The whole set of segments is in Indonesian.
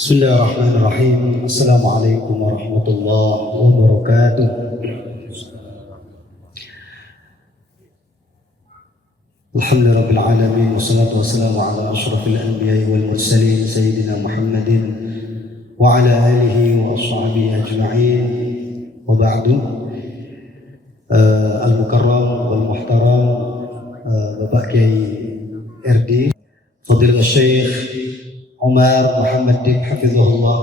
Bismillahirrahmanirrahim. Assalamualaikum warahmatullahi wabarakatuh. Alhamdulillahirabbil alamin wassalatu wassalamu ala asyrafil anbiya'i wal mursalin sayyidina Muhammadin wa ala alihi wa ashabihi ajma'in. Wa ba'du. Al-mukarram wal muhtaram Bapak Kiai RD Fadilatul Syekh Umar Muhammad Dib Hafizahullah,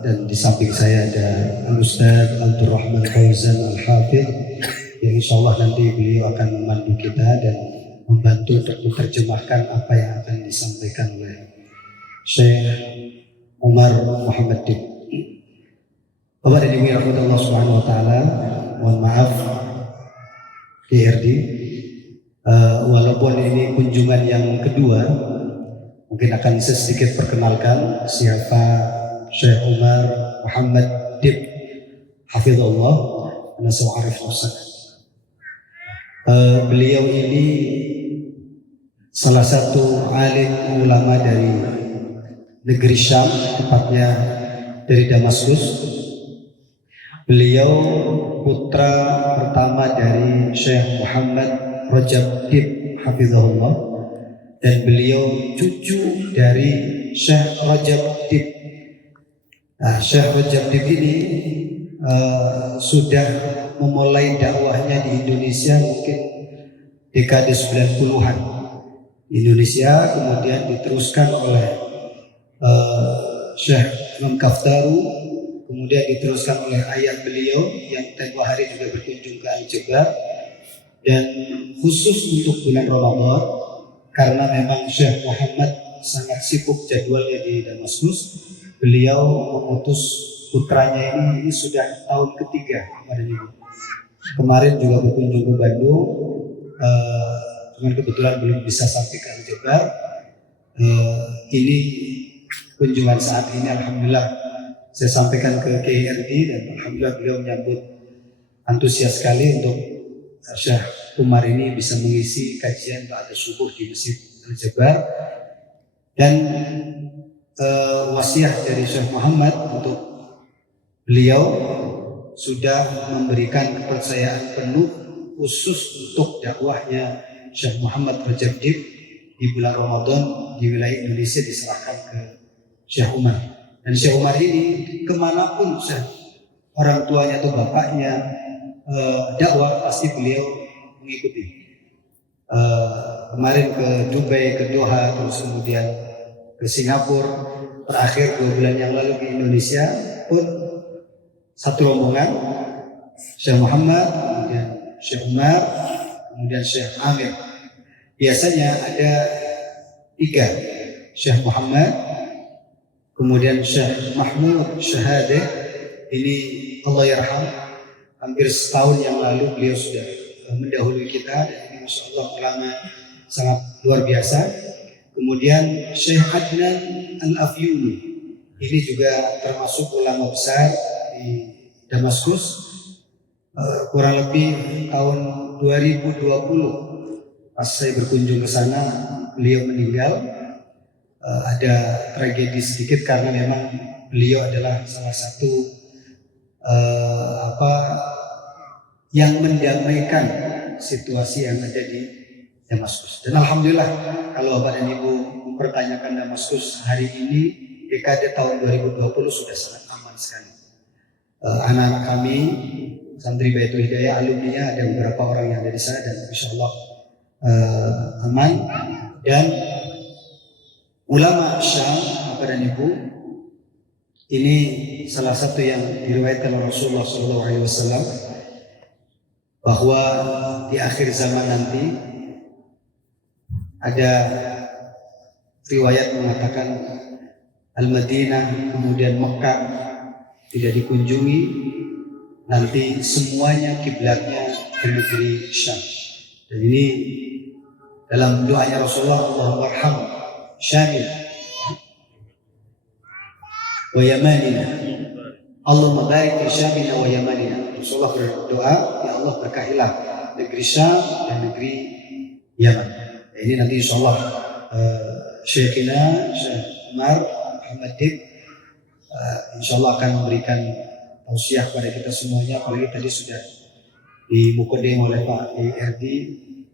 dan di samping saya ada Al-Ustaz Abdurrahman Fauzan Al-Hafidh yang insyaallah nanti beliau akan memandu kita dan membantu untuk menerjemahkan apa yang akan disampaikan oleh Syekh Umar Muhammad Dib. Bapak dan Ibu yang dirahmati Allah Subhanahu wa taala, mohon maaf KRD, walaupun ini kunjungan yang kedua, mungkin akan sedikit perkenalkan siapa Syekh Umar Muhammad Dib Hafizahullah. Ana sa'arif nafsak. Beliau ini salah satu alim ulama dari negeri Syam, tepatnya dari Damaskus. Beliau putra pertama dari Syekh Muhammad Rajab Dib Hafizahullah, dan beliau cucu dari Syekh Rajab Dib. Syekh Rajab Dib ini sudah memulai dakwahnya di Indonesia mungkin dekade 90-an Indonesia, kemudian diteruskan oleh Syekh Imam Kaftaru, kemudian diteruskan oleh ayah beliau yang tempoh hari juga berkunjung ke Al-Jabar. Dan khusus untuk bulan Ramadan, karena memang Syekh Muhammad sangat sibuk jadwalnya di Damaskus, beliau mengutus putranya ini sudah tahun ketiga kemarin ini. Kemarin juga berkunjung ke Bandung, cuman kebetulan belum bisa sampai ke Al-Jabar. Ini kunjungan saat ini alhamdulillah saya sampaikan ke KRD, dan alhamdulillah beliau menyambut antusias sekali untuk Syekh Umar ini bisa mengisi kajian ba'da subuh di Masjid Al-Jabar. Dan wasiat dari Syekh Muhammad untuk beliau sudah memberikan kepercayaan penuh khusus untuk dakwahnya Syekh Muhammad Rajab Dib di bulan Ramadan di wilayah Indonesia diserahkan ke Syekh Umar. Dan Syekh Umar ini kemanapun orang tuanya atau bapaknya dakwah, pasti beliau mengikuti. Kemarin ke Dubai, ke Doha, terus kemudian ke Singapura, terakhir 2 bulan yang lalu di Indonesia pun satu rombongan, Syekh Muhammad, kemudian Syekh Umar, kemudian Syekh Amir. Biasanya ada 3, Syekh Muhammad, kemudian Syekh Mahmud Syahadah. Ini Allah yarham, hampir setahun yang lalu beliau sudah mendahului kita, dan ini Masya Allah ulama sangat luar biasa. Kemudian Syekh Adnan Al-Afyuni, ini juga termasuk ulama besar di Damaskus. Kurang lebih tahun 2020 pas saya berkunjung ke sana, beliau meninggal. Ada tragedi sedikit karena memang beliau adalah salah satu yang mendamaikan situasi yang ada di Damaskus. Dan alhamdulillah, kalau Bapak dan Ibu mempertanyakan Damaskus hari ini, dekade tahun 2020 sudah sangat aman sekali. Anak-anak kami santri Baitul Hidayah, alumninya ada beberapa orang yang ada di sana, dan insya Allah aman. Dan ulama Syam, Bapak dan Ibu, ini salah satu yang diriwayatkan oleh Rasulullah SAW, bahwa di akhir zaman nanti ada riwayat mengatakan Al-Madinah kemudian Mekah tidak dikunjungi, nanti semuanya kiblatnya ke negeri Syam. Dan ini dalam doanya Rasulullah, Allahumma arham Syamil wa Yamanina, Allahumma barik fi Syamina wa Yamanina. Rasulullah berdoa, ya Allah berkahilah negeri Syam dan negeri Yaman. Ini nanti insya Allah Syekhina Syekh Umar Muhammad Dib insya Allah akan memberikan tausiah kepada kita semuanya. Apalagi tadi sudah dimukodem oleh Pak IRD,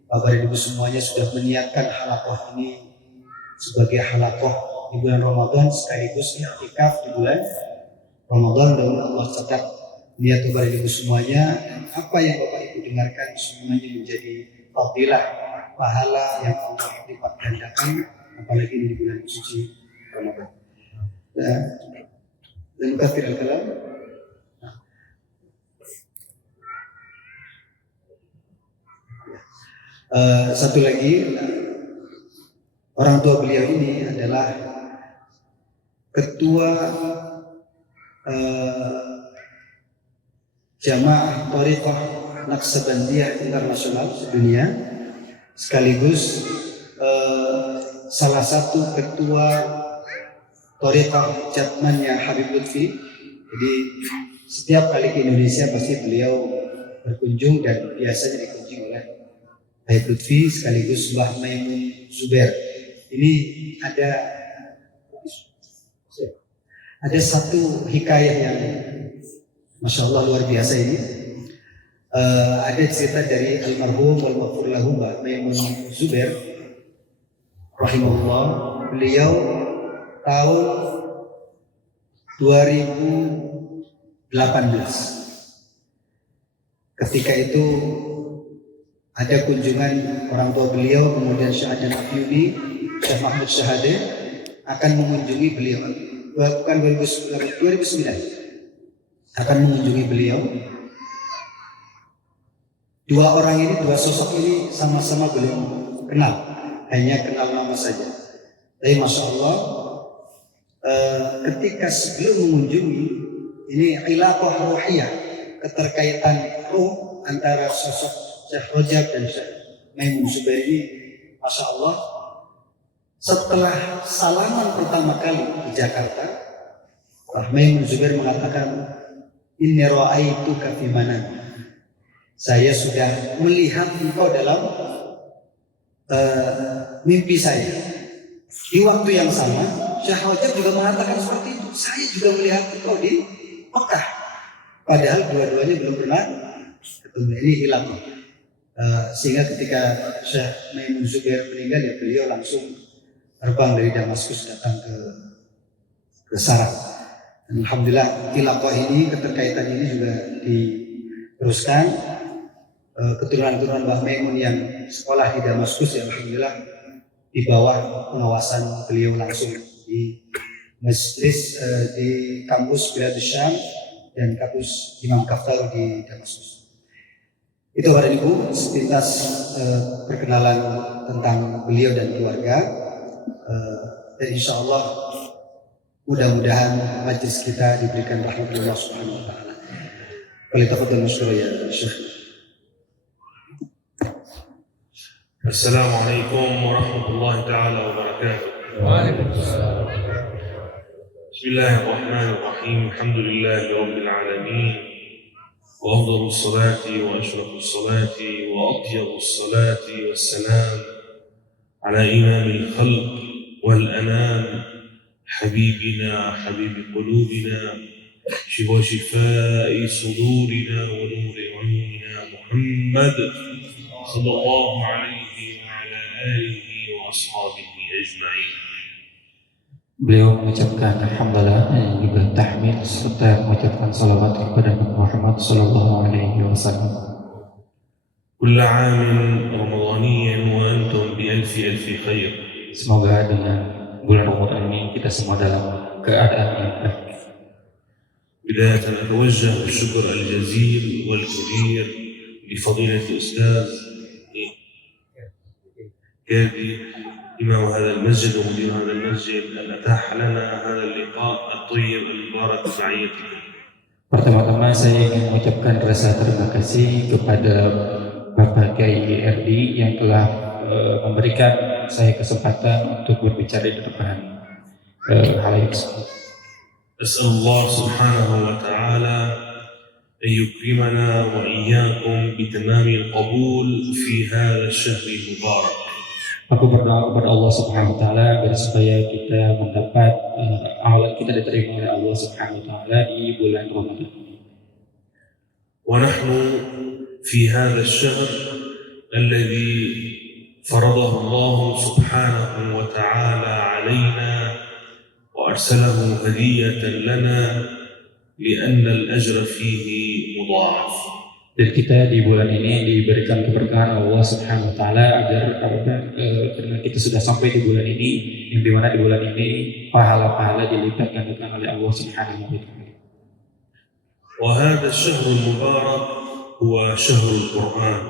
Bapak Ibu semuanya sudah meniatkan halakoh ini sebagai halakoh di bulan Ramadan sekaligus i'tikaf di bulan Ramadan. Dan Allah catat niat Bapak Ibu semuanya, apa yang Bapak Ibu dengarkan semuanya menjadi fadilah pahala yang Allah lipat gandakan, apalagi di bulan suci Ramadan. Dan kafir al-kalam. Satu lagi, orang tua beliau ini adalah ketua Jamaah Thariqah Naqsabandiyah Internasional sedunia, sekaligus salah satu ketua Thariqah Jatmannya Habib Lutfi. Jadi setiap kali ke Indonesia pasti beliau berkunjung, dan biasanya dikunjungi oleh Habib Lutfi sekaligus Mbah Maimun Zubair. Ini ada satu hikayah yang Masya Allah luar biasa ini. Ada cerita dari almarhum wal maghfur lahu Mbah Maimun Zubair rahimahullah. Beliau tahun 2018 ketika itu ada kunjungan orang tua beliau, kemudian Syekh Adan Afyuni, Syekh Mahmud Syahade akan mengunjungi beliau, bukan 2009 akan mengunjungi beliau. Dua orang ini, dua sosok ini sama-sama belum kenal, hanya kenal nama saja. Tapi Masya Allah, ketika sebelum mengunjungi, ini ilaqah ruhiyah, keterkaitan ruh antara sosok Syekh Rajab dan Syekh Maimun Zubair ini, Masya Allah, setelah salaman pertama kali di Jakarta, Maimun Zubair mengatakan, inni ra'aituka fi manam. Saya sudah melihat engkau dalam mimpi saya. Di waktu yang sama, Syekh Rajab juga mengatakan seperti itu. Saya juga melihat engkau di Mekah. Padahal dua-duanya belum pernah ketemu. Ini hilang. Sehingga ketika Syekh Maimun Zubair meninggal, ya beliau langsung terbang dari Damaskus datang ke Sarak. Alhamdulillah ilaqah ini, keterkaitan ini juga diteruskan. Keturunan-keturunan Mbah Maimun yang sekolah di Damaskus, ya Alhamdulillah di bawah pengawasan beliau langsung di majlis di kampus Biladus Syam dan kampus Imam Kaftar di Damaskus. Itu Bapak Ibu sepintas perkenalan tentang beliau dan keluarga. Dan insya Allah mudah-mudahan majlis kita diberikan rahmatullah subhanahu wa ta'ala. Walitafadhal masykur ya Syekh. Assalamualaikum warahmatullahi ta'ala wabarakatuh. Waalaikumsalam. Bismillahirrahmanirrahim. Alhamdulillahi rabbil alamin. Wa afdalus salati wa ashrafus salati wa atyabus salati wassalam ala imamil khalq wal anam حبيبنا حبيب قلوبنا وشفاء صدورنا ونور عيوننا محمد صلى الله عليه وعلى آله وأصحابه أجمعين. Beliau mengucapkan alhamdulillah dan juga tahmid serta mengucapkan salawat kepada Nabi Muhammad sallallahu alaihi wasallam. كل عام رمضاني وأنتم بألف ألف خير. Semoga dengan bulan Ramadan ini kita semua dalam keadaan yang baik. بداية أتوجه بالشكر الجزيل والكبير لفضيلة الأستاذ كادي إمام هذا المسجد ومدير هذا المسجد أن أتاح لنا هذا اللقاء الطيب المبارك برعايتكم. Pertama-tama saya ingin mengucapkan rasa terima kasih kepada Bapak Kiai IRD yang telah memberikan saya kesempatan untuk berbicara di depan halayak semua. أسأل الله سبحانه وتعالى أن يكرمنا وإياكم بتمام القبول في هذا الشهر المبارك. Aku berdoa kepada Allah Subhanahu wa taala agar supaya kita mendapat amalan kita diterima oleh Allah Subhanahu wa taala di bulan Ramadan ini. ونحن في هذا الشهر الذي فرضه الله سبحانه وتعالى علينا وأرسله هدية لنا لأن الأجر فيه مضاعف. Dan kita di bulan ini diberikan keberkahan Allah Subhanahu wa taala agar karena kita sudah sampai di bulan ini, yang dimana di bulan ini pahala-pahala dilipat gandakan oleh Allah Subhanahu wa taala. وهذا الشهر المبارك هو شهر القرآن.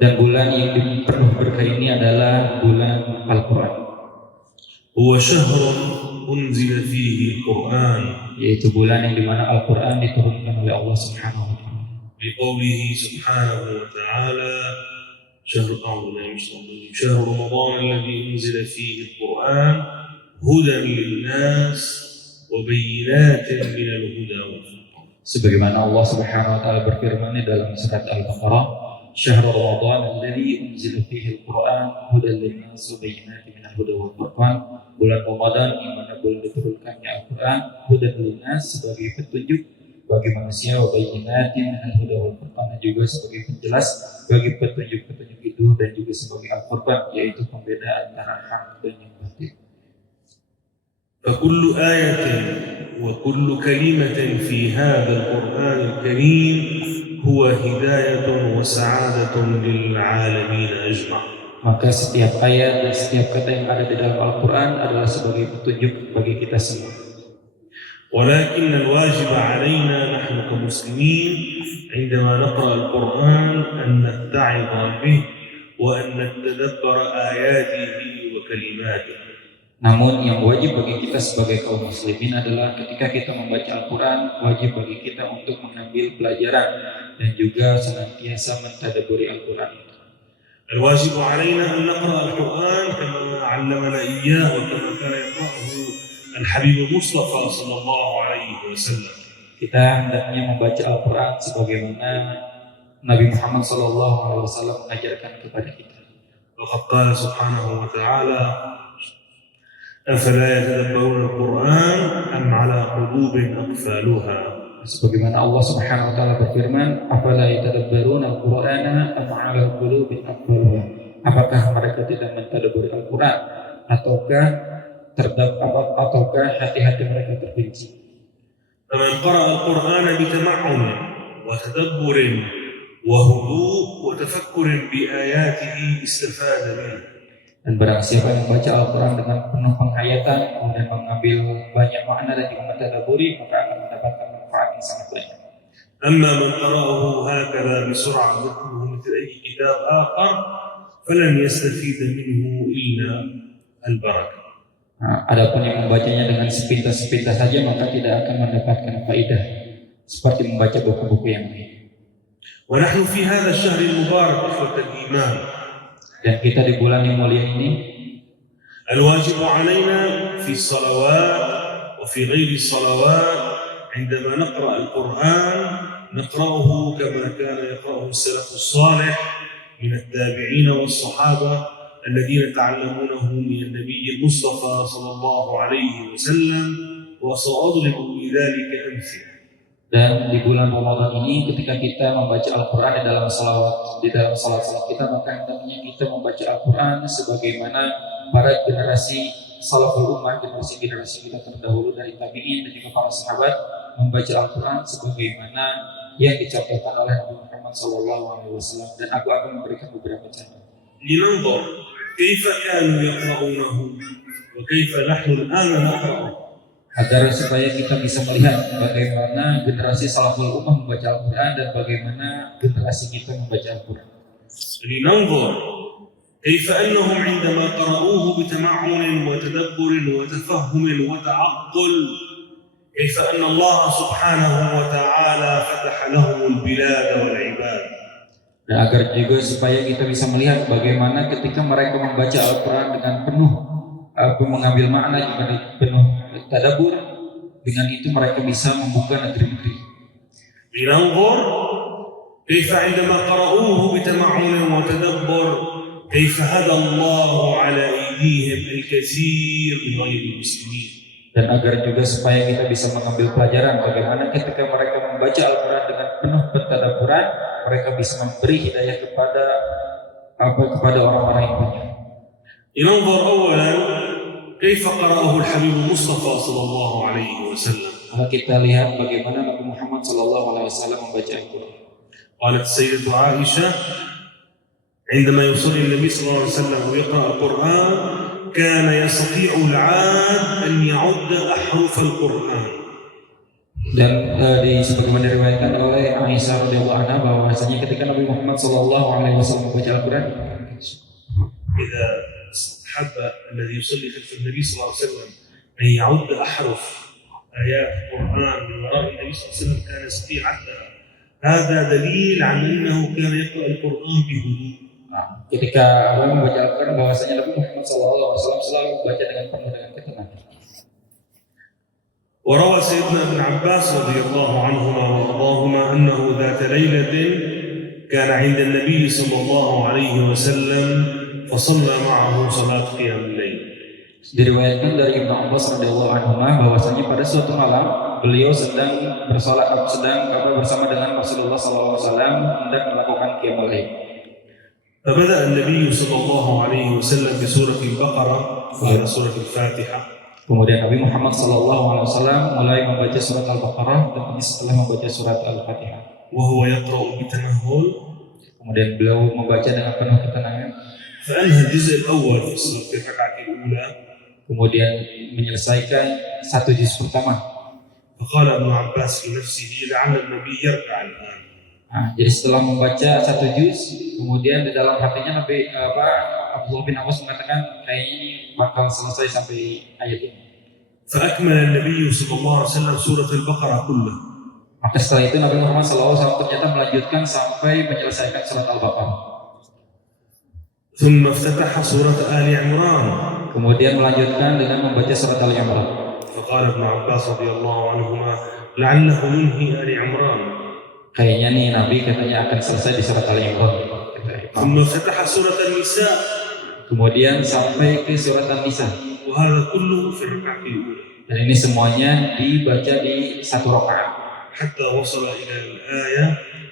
Dan bulan yang penuh berkah ini adalah bulan Al-Qur'an. هو شهر أنزل فيه القرآن. Yaitu bulan yang dimana Al-Qur'an diturunkan oleh Allah Subhanahu wa taala. بقوله سبحانه وتعالى شهر رمضان الذي أنزل فيه القرآن هدى للناس وبينات من الهدى والفرقان. Sebagaimana Allah Subhanahu wa taala berfirman di dalam surat Al-Baqarah, "Syahrul Ramadan alladzi unzila fihi al-Qur'an hudan lin-nas wa bayyinatin minal huda wal furqan." Bulan Ramadan di mana bulan diturunkannya Al-Qur'an, hudan lin-nas sebagai petunjuk bagi manusia, wa bayyinatin minal huda wal furqan, dan juga sebagai penjelas bagi petunjuk-petunjuk itu, dan juga sebagai Al-Furqan, yaitu pembeda antara hak dan yang batil. فكل آية وكل كلمة في هذا القرآن الكريم هو هداية وسعادة للعالمين أجمع. Maka setiap ayat dan setiap kata yang ada di dalam Al-Quran adalah sebagai petunjuk bagi kita semua. ولكن الواجب علينا نحن كمسلمين عندما نقرأ القرآن أن نتعظ به وأن نتدبر آياته وكلماته. Namun yang wajib bagi kita sebagai kaum muslimin adalah ketika kita membaca Al-Quran, wajib bagi kita untuk mengambil pelajaran dan juga senantiasa mentadabburi Al-Quran. الواجب علينا أن نقرأ القرآن كما علمنا إياه وكما كان يقرأه الحبيب المصطفى صلى الله عليه وسلم. Kita hendaknya membaca Al-Quran sebagaimana Nabi Muhammad SAW mengajarkan kepada kita. وقد قال سبحانه وتعالى أفلا يتدبرون القرآن أم على قلوب أقفالها. Sebagaimana Allah Subhanahu wa taala berfirman, "Afala yatadabbaruna al-Qur'ana am 'ala qulubin aqfaluha." Apakah mereka tidak mentadabburi Al-Qur'an ataukah hati-hati mereka terkunci? فمن قرأ القرآن بتمعن وتدبر وهدوء وتفكر بآياته استفاد منه. Dan barang siapa yang membaca Al-Quran dengan penuh penghayatan, kemudian mengambil banyak makna dan juga mentadabburi, maka akan mendapatkan manfaat yang sangat banyak. أما من قرأه هكذا بسرعة مثله مثل أي كتاب آخر فلن يستفيد منه إلا البركة. Adapun yang membacanya dengan sepintas-sepintas saja, maka tidak akan mendapatkan faidah seperti membaca buku-buku yang lain. ونحن في هذا الشهر المبارك إخوة الإيمان. Dan kita di bulan yang mulia ini, الواجب علينا في الصلوات وفي غير الصلوات عندما نقرأ القرآن نقرأه كما كان يقرأه السلف الصالح من التابعين والصحابة الذين تعلمونه من النبي المصطفى صلى الله عليه وسلم وسأضرب بذلك أمثلة. dan di bulan Ramadan ini ketika kita membaca Al-Quran di dalam salat kita, maka hendaknya kita membaca Al-Quran sebagaimana para generasi salaful ummah, generasi kita terdahulu dari tabi'in dan juga para sahabat membaca Al-Quran sebagaimana yang dicontohkan oleh Nabi Muhammad SAW. Dan aku akan memberikan beberapa contoh. لننظر كيف كانوا يقرؤونه وكيف نحن الآن نقرأه. Agar supaya kita bisa melihat bagaimana generasi salaful ummah membaca Al-Quran dan bagaimana generasi kita membaca Al-Quran. لننظر كيف أنهم عندما قرأوه بتمعن وتدبر وتفهم وتعقل كيف أن الله سبحانه وتعالى فتح لهم البلاد والعباد. Dan agar juga supaya kita bisa melihat bagaimana ketika mereka membaca Al-Quran dengan penuh mengambil makna juga penuh tadabbur, dengan itu mereka bisa membuka negeri-negeri. لننظر كيف عندما قرأوه بتمعن وتدبر كيف هدى الله على أيديهم الكثير من غير المسلمين. Dan agar juga supaya kita bisa mengambil pelajaran bagaimana ketika mereka membaca Al-Quran dengan penuh pentadabburan, mereka bisa memberi hidayah kepada orang-orang yang banyak. لننظر أولا كيف قرأه الحبيب المصطفى صلى الله عليه وسلم. Maka kita lihat bagaimana Nabi Muhammad SAW membaca Al-Quran. قالت السيدة عائشة عندما يصلي النبي صلى الله عليه وسلم ويقرأ القرآن كان يستطيع العاد أن يعد أحرف القرآن. Dan sebagaimana diriwayatkan oleh Aisyah radhiyallahu anha bahwasanya ketika Nabi Muhammad SAW membaca Al-Quran, إذا حب الذي يصلي خلف النبي صلى الله عليه وسلم أن يعد أحرف آيات القرآن من وراء النبي صلى الله عليه وسلم كان يستطيع عدها. هذا دليل على أنه كان يقرأ القرآن بهدوء. Ketika orang membaca Al-Quran bahwasanya Nabi Muhammad SAW selalu membaca dengan penuh dengan ketenangan. وروى سيدنا ابن عباس رضي الله عنهما وارضاهما انه ذات ليله كان عند النبي صلى الله عليه وسلم فصلى معه صلاه قيام الليل. Diriwayatkan dari Ibnu Abbas radhiyallahu anhu bahwasanya pada suatu malam beliau sedang bersama dengan Rasulullah SAW hendak melakukan qiyamul lail. فبدأ النبي صلى الله عليه وسلم بسورة البقرة وهي سورة الفاتحة. Kemudian Nabi Muhammad SAW mulai membaca surat Al-Baqarah dan setelah membaca surat Al-Fatihah. وهو يقرأ بتمهل. Kemudian beliau membaca dengan penuh ketenangan. فأنهى الجزء الأول في الركعة الأولى. Kemudian menyelesaikan satu juz pertama. فقال ابن عباس في نفسه لعل النبي يركع الآن. Jadi setelah membaca satu juz, kemudian di dalam hatinya Abdullah bin Abbas mengatakan kayaknya ini bakal selesai sampai ayat ini. فأكمل النبي صلى الله عليه وسلم سورة البقرة كلها. Maka setelah itu Nabi Muhammad SAW ternyata melanjutkan sampai menyelesaikan surat Al-Baqarah. ثم افتتح سورة آل عمران. Kemudian melanjutkan dengan membaca surat Al-Imran. فقال ابن عباس رضي الله عنهما لعله ينهي آل عمران. Kayaknya nih Nabi katanya akan selesai di surat Al-Imran. ثم افتتح سورة النساء. Kemudian sampai ke surat An-Nisa. وهذا كله في الركعة الأولى. Dan ini semuanya dibaca di satu rakaat. حتى وصل إلى الآية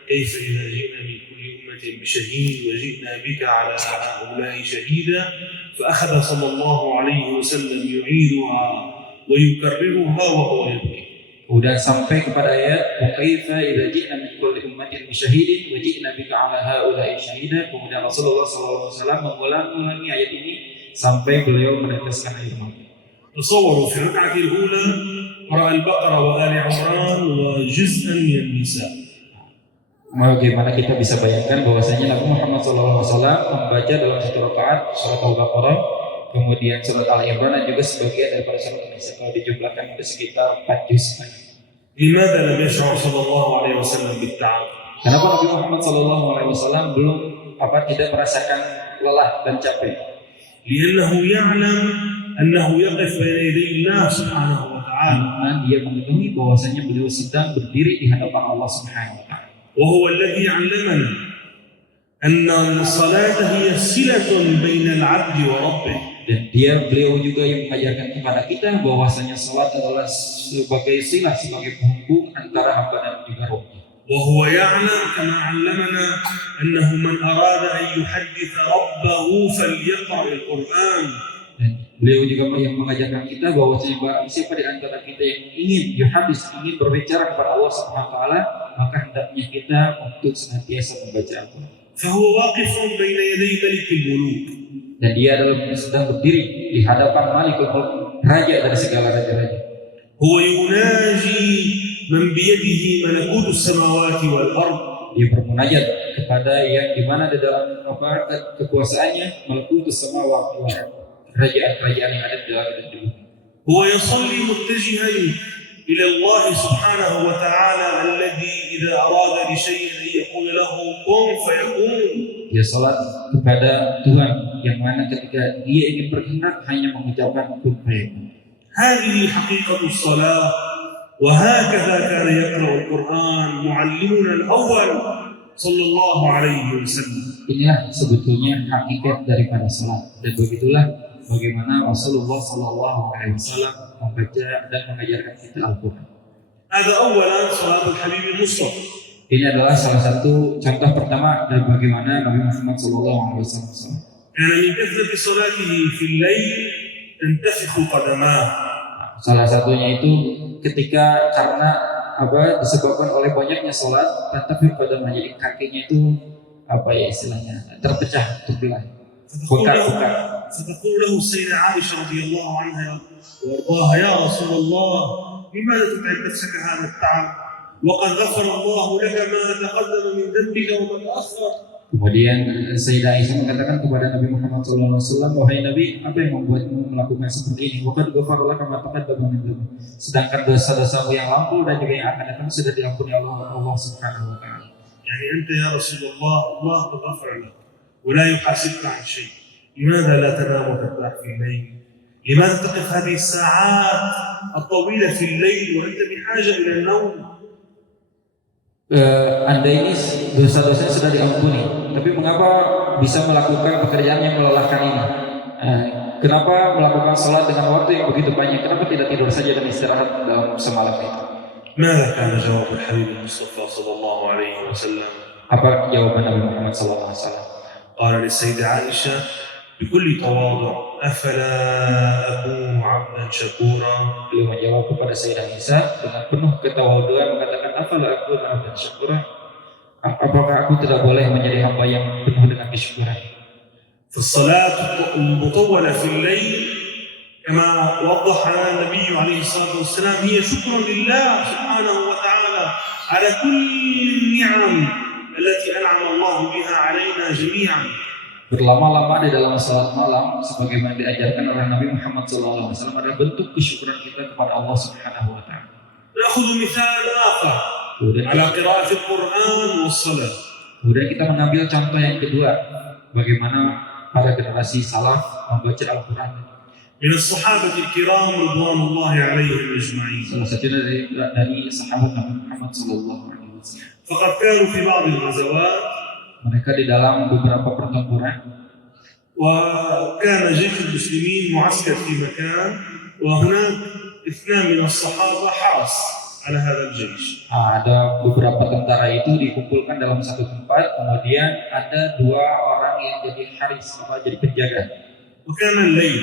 كيف إذا جئنا من كل أمة بشهيد وجئنا بك على هؤلاء شهيدا فأخذ صلى الله عليه وسلم يعيدها ويكررها وهو يبكي. Kemudian sampai kepada ayat wa kaifa idza ji'na min kulli ummatin bi syahidin wa ji'na bika 'ala haula'i syahida. Kemudian Rasulullah SAW mengulangi ayat ini sampai beliau meneteskan air mata. تصوروا في الركعة الأولى قرأ البقرة وآل عمران وجزءا من النساء. Bagaimana kita bisa bayangkan bahwasanya Nabi Muhammad SAW membaca dalam satu rakaat surat Al-Baqarah, kemudian surat Al-Imran dan juga sebagian daripada surat An-Nisa. Kalau dijumlahkan itu sekitar 4 juz. لماذا لم يشرع صلى الله عليه وسلم بالتعب؟ Kenapa Nabi Muhammad SAW belum tidak merasakan lelah dan capek? لأنه يعلم أنه يقف بين يدي الله سبحانه وتعالى. Karena dia mengetahui bahwasanya beliau sedang berdiri di hadapan Allah Subhanahu wa taala. وهو الذي علمنا أن الصلاة هي صلة بين العبد وربه. Dan beliau juga yang mengajarkan kepada kita bahwasanya salat adalah sebagai silah, sebagai penghubung antara hamba dan juga Rabb. وهو يعلم كما علمنا أنه من أراد أن يحدث ربه فليقرأ القرآن. Dan beliau juga yang mengajarkan kita bahwasanya barang siapa di antara kita yang ingin ingin berbicara kepada Allah Subhanahu wa taala, maka hendaknya kita untuk senantiasa membaca Al-Qur'an. فهو واقف بين يدي ملك الملوك. Dan dia adalah sedang berdiri di hadapan Malikul Mulk, raja dari segala raja-raja. هو يناجي من بيده ملكوت السماوات والأرض. Dia bermunajat kepada yang di mana di dalam kekuasaannya malakutus samawati wal ardh, kerajaan-kerajaan yang ada di langit dan di bumi. هو يصلي متجها إلى الله سبحانه وتعالى الذي إذا أراد لشيء أن يقول له كن فيكون. Dia salat kepada Tuhan yang mana ketika dia ingin berkehendak hanya mengucapkan kun fayakun. هذه حقيقة الصلاة وهكذا كان يقرأ القرآن معلمنا الأول صلى الله عليه وسلم. Inilah sebetulnya hakikat daripada salat, dan begitulah bagaimana Rasulullah Sallallahu Alaihi Wasallam membaca dan mengajarkan kita Al-Quran. هذا أولا صلاة الحبيب المصطفى. Ini adalah salah satu contoh pertama dari bagaimana Nabi Muhammad Sallallahu Alaihi Wasallam salat. كان من كثرة صلاته في الليل تنتفخ قدماه. Salah satunya itu ketika karena disebabkan oleh banyaknya sholat, tetapi pada jadi kakinya itu istilahnya terpecah, terbelah, bengkak. فتقول له السيدة عائشة رضي الله عنها وارضاها: يا رسول الله لماذا تتعب نفسك هذا التعب وقد غفر الله لك ما تقدم من ذنبك وما تأخر. Kemudian Sayyidah Aisyah mengatakan kepada Nabi Muhammad SAW, wahai Nabi, apa yang membuatmu melakukan seperti ini? Waqad ghafara laka ma taqaddama min dzunub. Sedangkan dosa-dosamu yang lampau dan juga yang akan datang sudah diampuni Allah Subhanahu wa taala. يعني أنت يا رسول الله الله قد غفر لك ولا يحاسبك عن شيء. لماذا لا تنام وترتاح في الليل؟ لماذا تقف هذه الساعات الطويلة في الليل وأنت بحاجة إلى النوم؟ Anda ini dosa-dosa sudah diampuni, tapi mengapa bisa melakukan pekerjaan yang melelahkan ini? Kenapa melakukan sholat dengan waktu yang begitu banyak? Kenapa tidak tidur saja dan istirahat dalam semalam itu? ماذا كان جواب الحبيب المصطفى صلى الله عليه وسلم؟ Apa jawaban Nabi Muhammad SAW? قال للسيدة عائشة بكل تواضع: أفلا أكون عبدا شكورا. Beliau menjawab kepada Sayyidah Aisyah dengan penuh ketawaduan mengatakan, afala akun abdan syakura? Apakah aku tidak boleh menjadi hamba yang penuh dengan kesyukuran? فالصلاة المطولة في الليل كما وضح النبي عليه الصلاة والسلام هي شكر لله سبحانه وتعالى على كل النعم التي أنعم الله بها علينا جميعا. Berlama-lama di dalam salat malam sebagaimana diajarkan oleh Nabi Muhammad SAW adalah bentuk kesyukuran kita kepada Allah Subhanahu wa taala. نأخذ مثال آخر على قراءة القرآن والصلاة. Kemudian kita mengambil contoh yang kedua, bagaimana para generasi salaf membaca Al-Quran. من الصحابة الكرام رضوان الله عليهم أجمعين. Salah satunya dari sahabat Nabi Muhammad SAW. فقد كانوا في بعض الغزوات. Mereka di dalam beberapa pertempuran. وكان جيش المسلمين معسكر في مكان وهناك 2 من الصحابة حرس على هذا الجيش. Ada beberapa tentara itu dikumpulkan dalam satu tempat, kemudian ada 2 orang yang jadi haris, jadi penjaga. وكان الليل.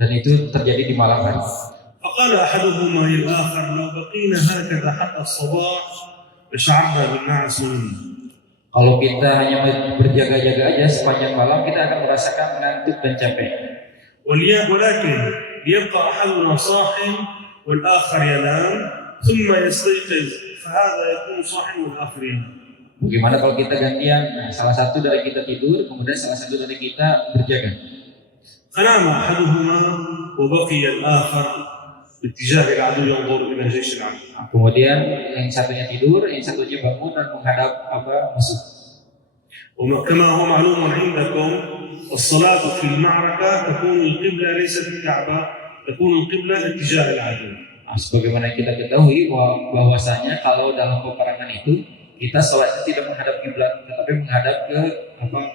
Dan itu terjadi di malam hari. فقال أحدهما للآخر: لو بقينا هكذا حتى الصباح لشعرنا بالنعس والنوم. Kalau kita hanya berjaga-jaga aja sepanjang malam, kita akan merasakan ngantuk dan capek. ولكن يبقى أحدنا صاحٍ والآخر ينام ثم يستيقظ فهذا يكون صاحٍ والآخر ينام. Bagaimana kalau kita gantian? Salah satu dari kita tidur, kemudian salah satu dari kita berjaga. فنام أحدهما وبقي الآخر باتجاه العدو ينظر إلى جيش العدو. Kemudian yang satunya tidur, yang satunya bangun dan menghadap musuh. وكما هو معلوم عندكم الصلاة في المعركة تكون القبلة ليست الكعبة، تكون القبلة اتجاه العدو. Sebagaimana kita ketahui bahwasanya kalau dalam peperangan itu kita sholatnya tidak menghadap kiblat, tetapi menghadap ke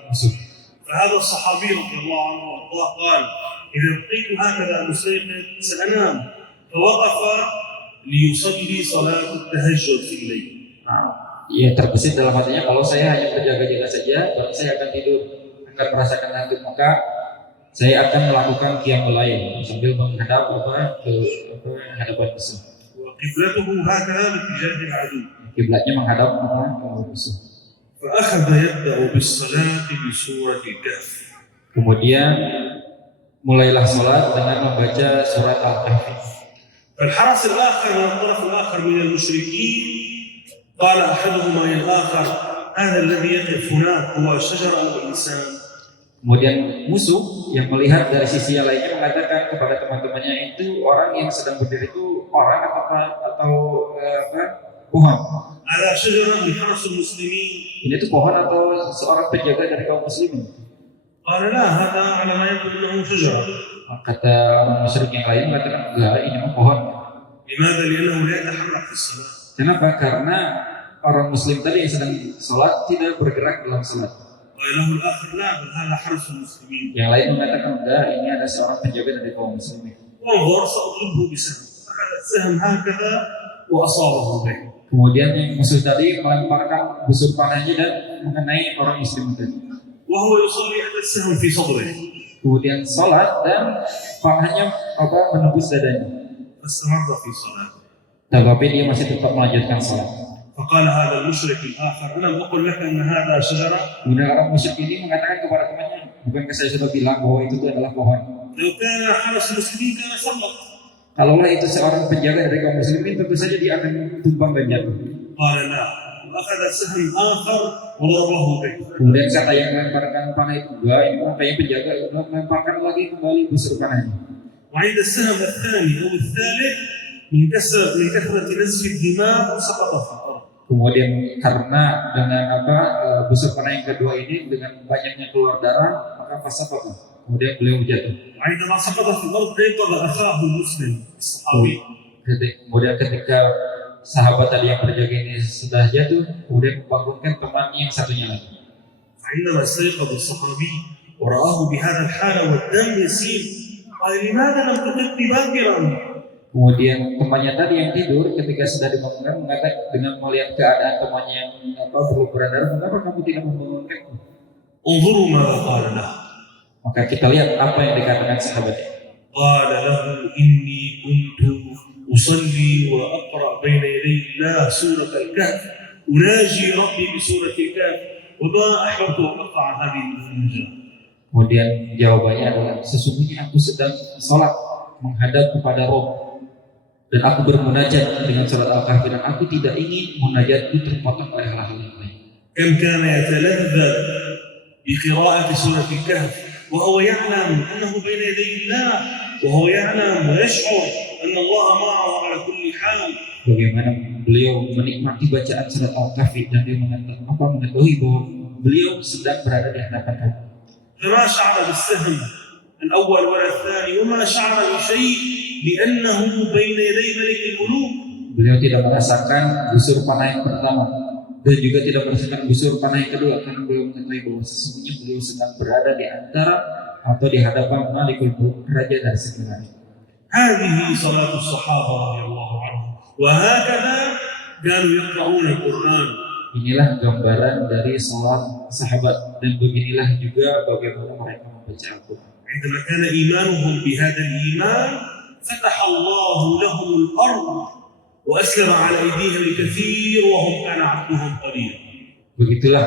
musuh. فهذا الصحابي رضي الله عنه وارضاه قال: إذا بقيت هكذا مستيقظ سأنام. فوقف ليصلي صلاة التهجد في الليل. Ya, terbesit dalam hatinya, kalau saya hanya berjaga-jaga saja, berarti saya akan tidur, akan merasakan ngantuk, maka saya akan melakukan qiyamul lail sambil menghadap ke hadapan musuh. وقبلته هكذا باتجاه العدو. Kiblatnya menghadap musuh. فأخذ يبدأ بالصلاة بسورة الكهف. Kemudian mulailah sholat dengan membaca surat Al-Kahfi. فالحرس الآخر من الطرف الآخر من المشركين قال أحدهما للآخر: هذا الذي يقف هناك هو شجرة أو إنسان. Kemudian musuh yang melihat dari sisi yang lainnya mengatakan kepada teman-temannya, itu orang yang sedang berdiri itu orang atau pohon. هذا شجرة من حرس المسلمين. Ini tuh pohon atau seorang penjaga dari kaum muslimin? قال لا هذا على ما يبدو أنه شجرة. Kata orang musyrik yang lain mengatakan, enggak, ini mah pohon. لماذا؟ لأنه لا يتحرك في الصلاة. Kenapa? Karena orang muslim tadi yang sedang sholat tidak bergerak dalam sholat. وله الآخر لا بل هذا حرس المسلمين. Yang lain mengatakan enggak, ini ada seorang penjaga dari kaum muslimin. وانظر سأضربه بسهم، أخذ السهم هكذا وأصابه به. Kemudian yang musuh tadi melemparkan busur panahnya dan mengenai orang muslim tadi. وهو يصلي هذا السهم في صدره. Kemudian sholat dan panahnya menembus dadanya. فاستمر في صلاته. Tetapi dia masih tetap melanjutkan sholat. فقال هذا المشرك الآخر ألم أقل لك أن هذا شجرة؟ Kemudian orang musyrik ini mengatakan kepada temannya, bukankah saya sudah bilang bahwa itu adalah pohon? لو كان حرس المسلمين كان صلت. Kalaulah itu seorang penjaga dari kaum muslimin, tentu saja dia akan tumbang dan jatuh. قال لا، وأخذ سهم آخر وضربه به. Kemudian kata yang melemparkan panah itu enggak, ini makanya penjaga melemparkan lagi kembali busur panahnya. وعند السهم الثاني أو الثالث من كثرة نزف الدماء سقط في الأرض. Kemudian karena dengan busur panah yang kedua ini dengan banyaknya keluar darah, maka fasaqata. Kemudian beliau jatuh. وعندما سقط في الأرض أيقظ أخاه المسلم الصحابي. Kemudian ketika sahabat tadi yang berjaga ini sudah jatuh, kemudian membangunkan temannya yang satunya lagi. فعندما استيقظ الصحابي ورآه بهذا الحال والدم يسيل قال لماذا لم تقظني باكرا؟ Kemudian temannya tadi yang tidur ketika sudah dibangunkan mengatakan dengan melihat keadaan temannya yang berlumuran darah, mengapa kamu tidak membangunkanku? انظروا ماذا قال له. Maka kita lihat apa yang dikatakan sahabatnya. قال له إني كنت أصلي وأقرأ بين يدي الله سورة الكهف أناجي ربي بسورة الكهف وما أحببت أن أقع هذه المناجاة. Kemudian jawabannya adalah sesungguhnya aku sedang sholat menghadap kepada Rabb dan aku bermunajat dengan surat Al-Kahfi dan aku tidak ingin munajatku terpotong oleh hal-hal yang lain. كم كان يتلذذ بقراءة سورة الكهف وهو يعلم أنه بين يدي الله وهو يعلم ويشعر أن الله معه على كل حال. Bagaimana beliau menikmati bacaan surat Al-Kahfi dan dia mengetahui bahwa beliau sedang berada di hadapan Rabb. فما شعر بالسهم الأول ولا الثاني وما شعر بشيء لأنه بين يدي ملك الملوك. Beliau tidak merasakan busur panah yang pertama dan juga tidak merasakan busur panah yang kedua karena beliau mengetahui bahwa sesungguhnya beliau sedang berada di antara atau di hadapan Malikul Muluk, raja dari segala. هذه صلاة الصحابة رضي الله عنهم وهكذا كانوا يقرؤون القرآن. Inilah gambaran dari sholat sahabat dan beginilah juga bagaimana mereka membaca Al-Quran. عندما كان إيمانهم بهذا الإيمان فتح الله لهم الأرض وأسلم على أيديهم الكثير وهم كان عبدهم قليلا. Begitulah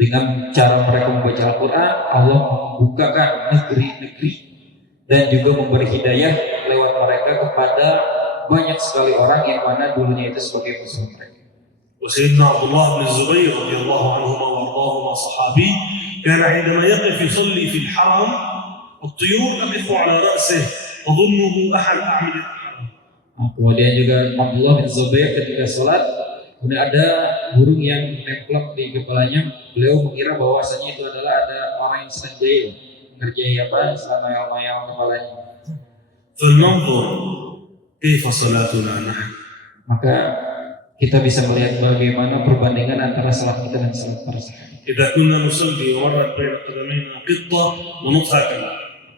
dengan cara mereka membaca Al-Quran, Allah membukakan negeri-negeri dan juga memberi hidayah lewat mereka kepada banyak sekali orang yang mana dulunya itu sebagai musuh mereka. وسيدنا عبد الله بن الزبير رضي الله عنهما وارضاهما صحابي كان عندما يقف يصلي في الحرم الطيور تقف على رأسه تظنه أحد أعمدة الحرم. Kemudian juga Abdullah bin Zubair ketika sholat, kemudian ada burung yang nemplok di kepalanya. Beliau mengira bahwasanya itu adalah ada orang yang sedang jahil mengerjai sedang mayal-mayal kepalanya. فلننظر كيف صلاتنا نحن. Maka kita bisa melihat bagaimana perbandingan antara salat kita dan salat para sahabat. إذا كنا نصلي ومرت بين قدمينا قطة ننطها كما.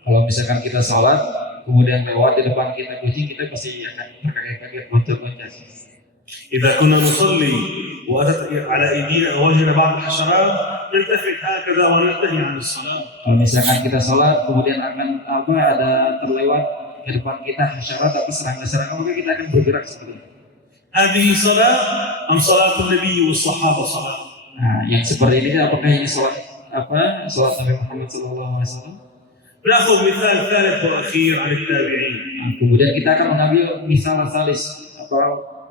Kalau misalkan kita salat, kemudian lewat di depan kita kucing, kita pasti akan terkaget-kaget, loncat-loncat. إذا كنا نصلي وأتت على أيدينا أو وجدنا بعض الحشرات نلتفت هكذا وننتهي عن الصلاة. Kalau misalkan kita salat, kemudian akan ada terlewat ke depan kita hasyarat atau serangga-serangga, maka kita akan bergerak seperti itu. هذه صلاة أم صلاة النبي والصحابة صلاة؟ Nah, yang seperti ini apakah ini salat Nabi Muhammad SAW? نأخذ مثال ثالث وأخير عن التابعين. Nah, kemudian kita akan mengambil misal salis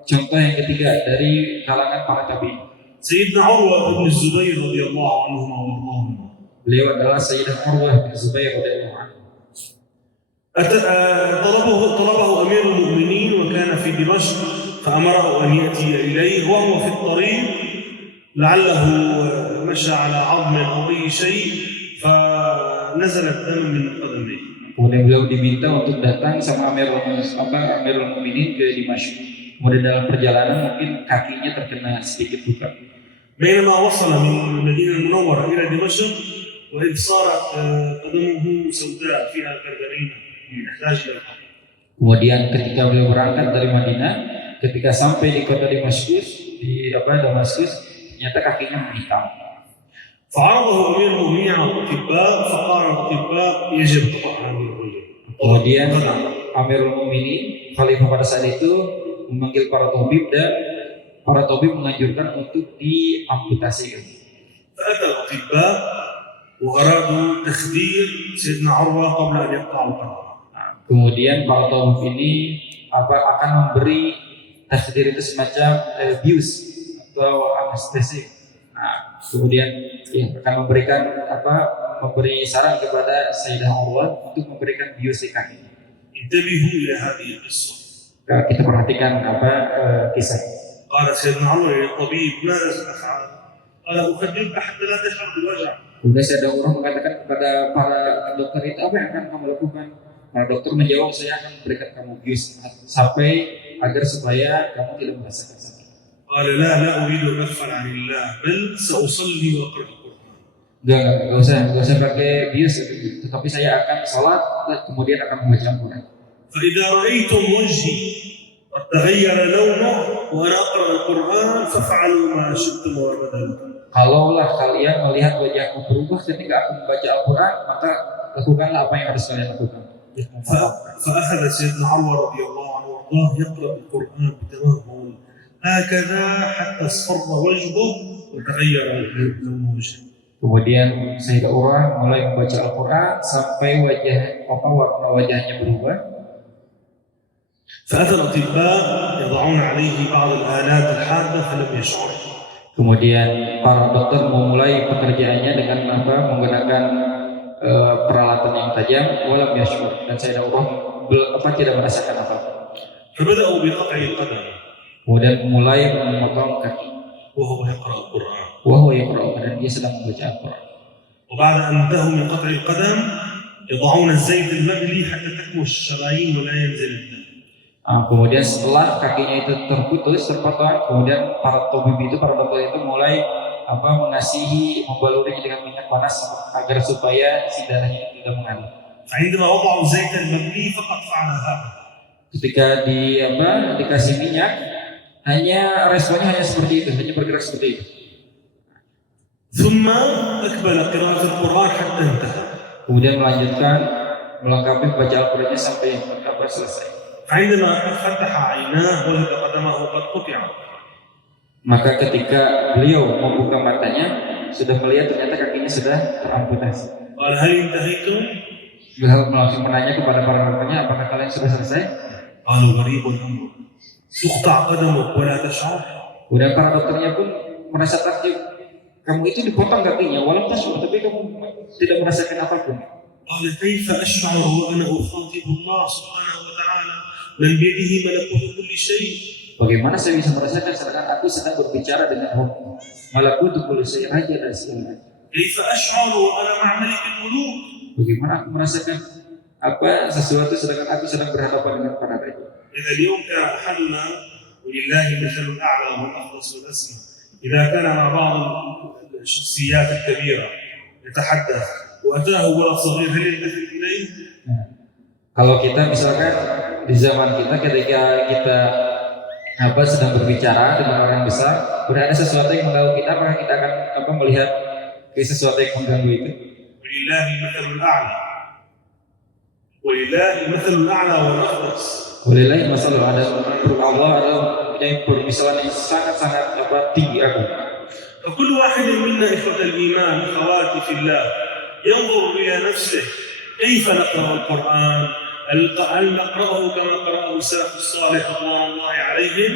contoh yang ketiga dari kalangan para tabi'in. سيدنا عروة بن الزبير رضي الله عنهما وارضاهما. Beliau adalah Sayyidina Urwah bin Zubair radhiyallahu anhu. طلبه أمير المؤمنين وكان في دمشق فأمره أن يأتي إليه وهو في الطريق لعله مشى على عظم أو أي شيء فنزل الدم من قدميه. Kemudian beliau diminta untuk datang sama Amirul Mukminin ke Dimashq. Kemudian dalam perjalanan mungkin kakinya terkena sedikit luka. بينما وصل من المدينة المنورة إلى دمشق وإذ صارت قدمه سوداء فيها كردرينة يحتاج إلى القبر. Kemudian ketika beliau berangkat dari Madinah, ketika sampai di kota Damaskus, ternyata kakinya menghitam. فعرضه أمير المؤمنين على الأطباء فقال الأطباء يجب قطع هذه الرجل. Kemudian Amirul Mukminin Khalifah pada saat itu memanggil para tabib dan para tabib menganjurkan untuk diamputasi. فأتى الأطباء وأرادوا تخدير سيدنا عروة قبل أن يقطعوا القدم. Kemudian para tabib ini akan memberi takhdir itu semacam bius atau anestesi. Nah, kemudian akan memberi saran kepada Sayyidah Urwah untuk memberikan bius di kaki. انتبهوا إلى هذه القصة. Kita perhatikan kisah. قال سيدنا عمر للطبيب ماذا ستفعل؟ قال أخدرك حتى لا تشعر بالوجع. Kemudian Sayyidah Urwah mengatakan kepada para dokter itu, apa yang akan kamu lakukan? Para dokter menjawab, saya akan memberikan kamu bius sampai agar supaya kamu tidak merasakan sakit. قال لا أريد أن أغفل عن الله بل سأصلي وأقرأ القرآن. Enggak usah pakai bius, tetapi saya akan sholat kemudian akan membaca Al-Quran. فإذا رأيتم وجهي قد تغير لونه وأنا أقرأ القرآن فافعلوا ما شئتم وبدا لكم. Kalaulah kalian melihat wajahku berubah ketika aku membaca Al-Quran, maka lakukanlah apa yang harus kalian lakukan. فأخذ سيدنا عمر رضي الله عنه وارضاه يقرأ القرآن بتمهل هكذا حتى اصفر وجهه وتغير لون وجهه. Kemudian Sayyidah Urwah mulai membaca Al-Quran sampai warna wajahnya berubah. فأتى الأطباء يضعون عليه بعض الآلات الحادة فلم يشعر. Kemudian para dokter memulai pekerjaannya dengan menggunakan peralatan yang tajam, walam yashur, dan Sayyidah Urwah tidak merasakan apa-apa. فبدأوا بقطع القدم. Kemudian mulai memotong kaki. وهو يقرأ القرآن. Dan dia sedang membaca Al-Quran. وبعد أن انتهوا من قطع القدم يضعون الزيت المغلي حتى تكمش الشرايين ولا ينزل الدم. Kemudian setelah kakinya itu terpotong, kemudian para dokter itu mulai membalurinya dengan minyak panas agar supaya si darahnya tidak mengalir. فعندما وضعوا الزيت المغلي فقط فعل هذا. Ketika dikasih minyak, responnya hanya seperti itu, hanya bergerak seperti itu. ثم أكمل قراءة القرآن حتى انتهى. Kemudian melanjutkan melengkapi baca Al-Qurannya sampai selesai. فعندما فتح عيناه وجد قدمه قد قطع. Maka ketika beliau membuka matanya, sudah melihat ternyata kakinya sudah teramputasi. قال هل انتهيتم؟ Beliau langsung menanya kepada para dokternya, apakah kalian sudah selesai? قالوا غريب الأمر تقطع قدمك ولا تشعر. Kemudian para dokternya pun merasa takjub. Kamu itu dipotong kakinya, walau tasbih, tapi kamu tidak merasakan apapun. قال كيف أشعر وأنا أخاطب الله سبحانه وتعالى من بيده ملكوت كل شيء. Bagaimana saya bisa merasakan sedangkan aku sedang berbicara dengan Allah, malakut kulli syai', raja dan segala. كيف أشعر وأنا مع ملك الملوك. Bagaimana aku merasakan sesuatu sedangkan aku sedang berhadapan dengan para raja. إذا اليوم كان أحدنا ولله المثل الأعلى والأخلص والأسمى إذا كان مع بعض الشخصيات الكبيرة يتحدث وأتاه ولد صغير هل يلتفت إليه؟ Kalau kita misalkan di zaman kita ketika kita sedang berbicara dengan orang besar, kemudian ada sesuatu yang mengganggu kita, apakah kita akan melihat sesuatu yang mengganggu itu? ولله المثل الأعلى ولله المثل الأعلى والأخلص. Walillahi masalul ada Allah adalah mempunyai permisalan yang sangat tinggi agung. فكل واحد منا إخوة الإيمان أخواتي في الله ينظر إلى نفسه كيف نقرأ القرآن؟ هل نقرأه كما قرأه السلف الصالح رضوان الله عليهم؟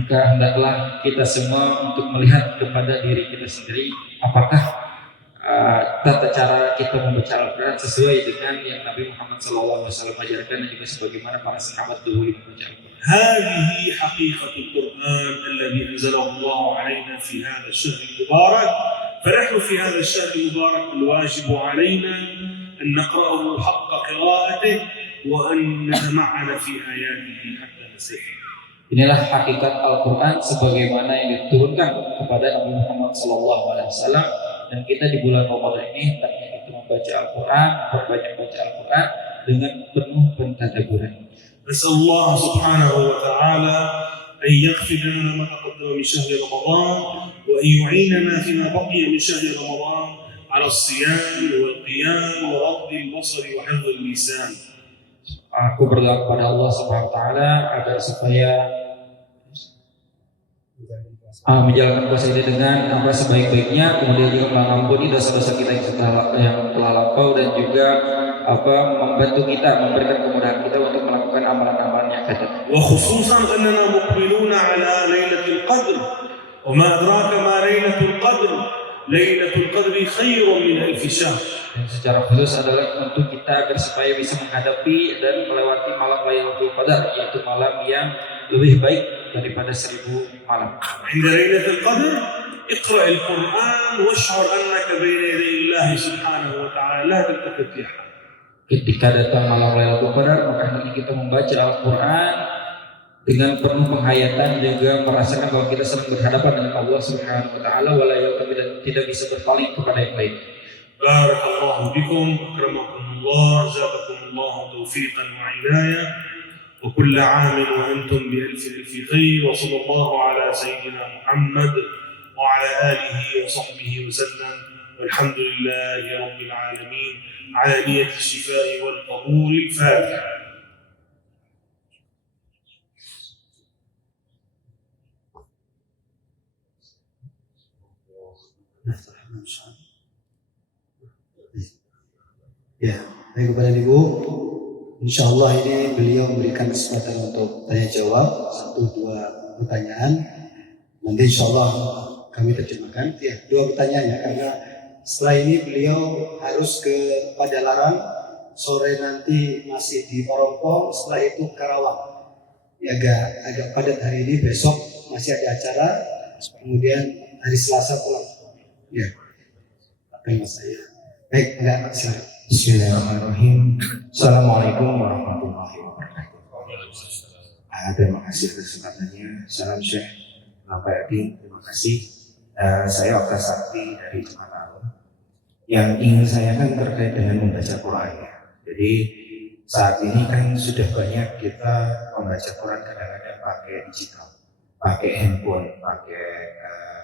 Maka hendaklah kita semua untuk melihat kepada diri kita sendiri, apakah tata cara kita membaca Al-Quran sesuai dengan yang Nabi Muhammad SAW ajarkan dan juga sebagaimana para sahabat dahulu membaca Al-Quran. هذه حقيقة القرآن الذي أنزله الله علينا في هذا الشهر المبارك. فنحن في هذا الشهر المبارك الواجب علينا أن نقرأه حق قراءته وأن نتمعن في آياته حتى نسيح. Inilah hakikat Al-Quran sebagaimana yang diturunkan kepada Nabi Muhammad SAW. Dan kita di bulan Ramadan ini hendaknya kita membaca Al-Quran, perbanyak baca Al-Quran dengan penuh pentadabburan. نسأل الله سبحانه وتعالى أن يغفر لنا ما تقدم من شهر رمضان وأن يعيننا فيما بقي من شهر رمضان على الصيام والقيام وغض البصر وحفظ اللسان. Aku berdoa kepada Allah Subhanahu wa taala agar supaya menjalankan puasa ini dengan apa sebaik-baiknya, kemudian juga mengampuni dosa-dosa kita yang telah lampau, dan juga membantu kita, memberikan kemudahan kita untuk melakukan amalan-amalan yang akan datang. وخصوصا أننا مقبلون على ليلة القدر وما أدراك ما ليلة القدر ليلة القدر خير من 1000 شهر. Dan secara khusus adalah untuk kita agar supaya bisa menghadapi dan melewati malam Lailatul Qadar, yaitu malam yang lebih baik daripada 1000 malam. عند ليلة القدر اقرأ القرآن واشعر أنك بين يدي الله سبحانه وتعالى لا تلتفت في أحد. Ketika datang malam Lailatul Qadar, maka hendaknya kita membaca Al-Quran dengan penuh penghayatan, juga merasakan bahwa kita sedang berhadapan dengan Allah Subhanahu wa taala, dan tidak bisa berpaling kepada yang lain. بارك الله بكم أكرمكم الله زادكم الله توفيقا وعناية وكل عام وأنتم بألف خير وصلى الله على سيدنا محمد وعلى آله وصحبه وسلم والحمد لله رب العالمين على نية الشفاء والقبول. الفاتحة. Ya, baik kepada Ibu, insya Allah ini beliau memberikan kesempatan untuk tanya jawab 1-2 pertanyaan. Nanti insya Allah kami terjemahkan. Ya, 2 pertanyaan ya, karena setelah ini beliau harus ke Padalarang, sore nanti masih di Parongpong, setelah itu Karawang. Ya, agak padat hari ini, besok masih ada acara, kemudian hari Selasa pulang. Ya, terima saya. Baik, enggak silakan. Bismillahirrahmanirrahim. Assalamualaikum warahmatullahi wabarakatuh. Terima kasih atas kesempatannya. Salam Syekh Bapak Edi, terima kasih. Saya Okta Sakti dari Jakarta. Yang ingin saya kan terkait dengan membaca Quran ya. Jadi saat ini kan sudah banyak kita membaca Quran kadang-kadang pakai digital, pakai handphone, pakai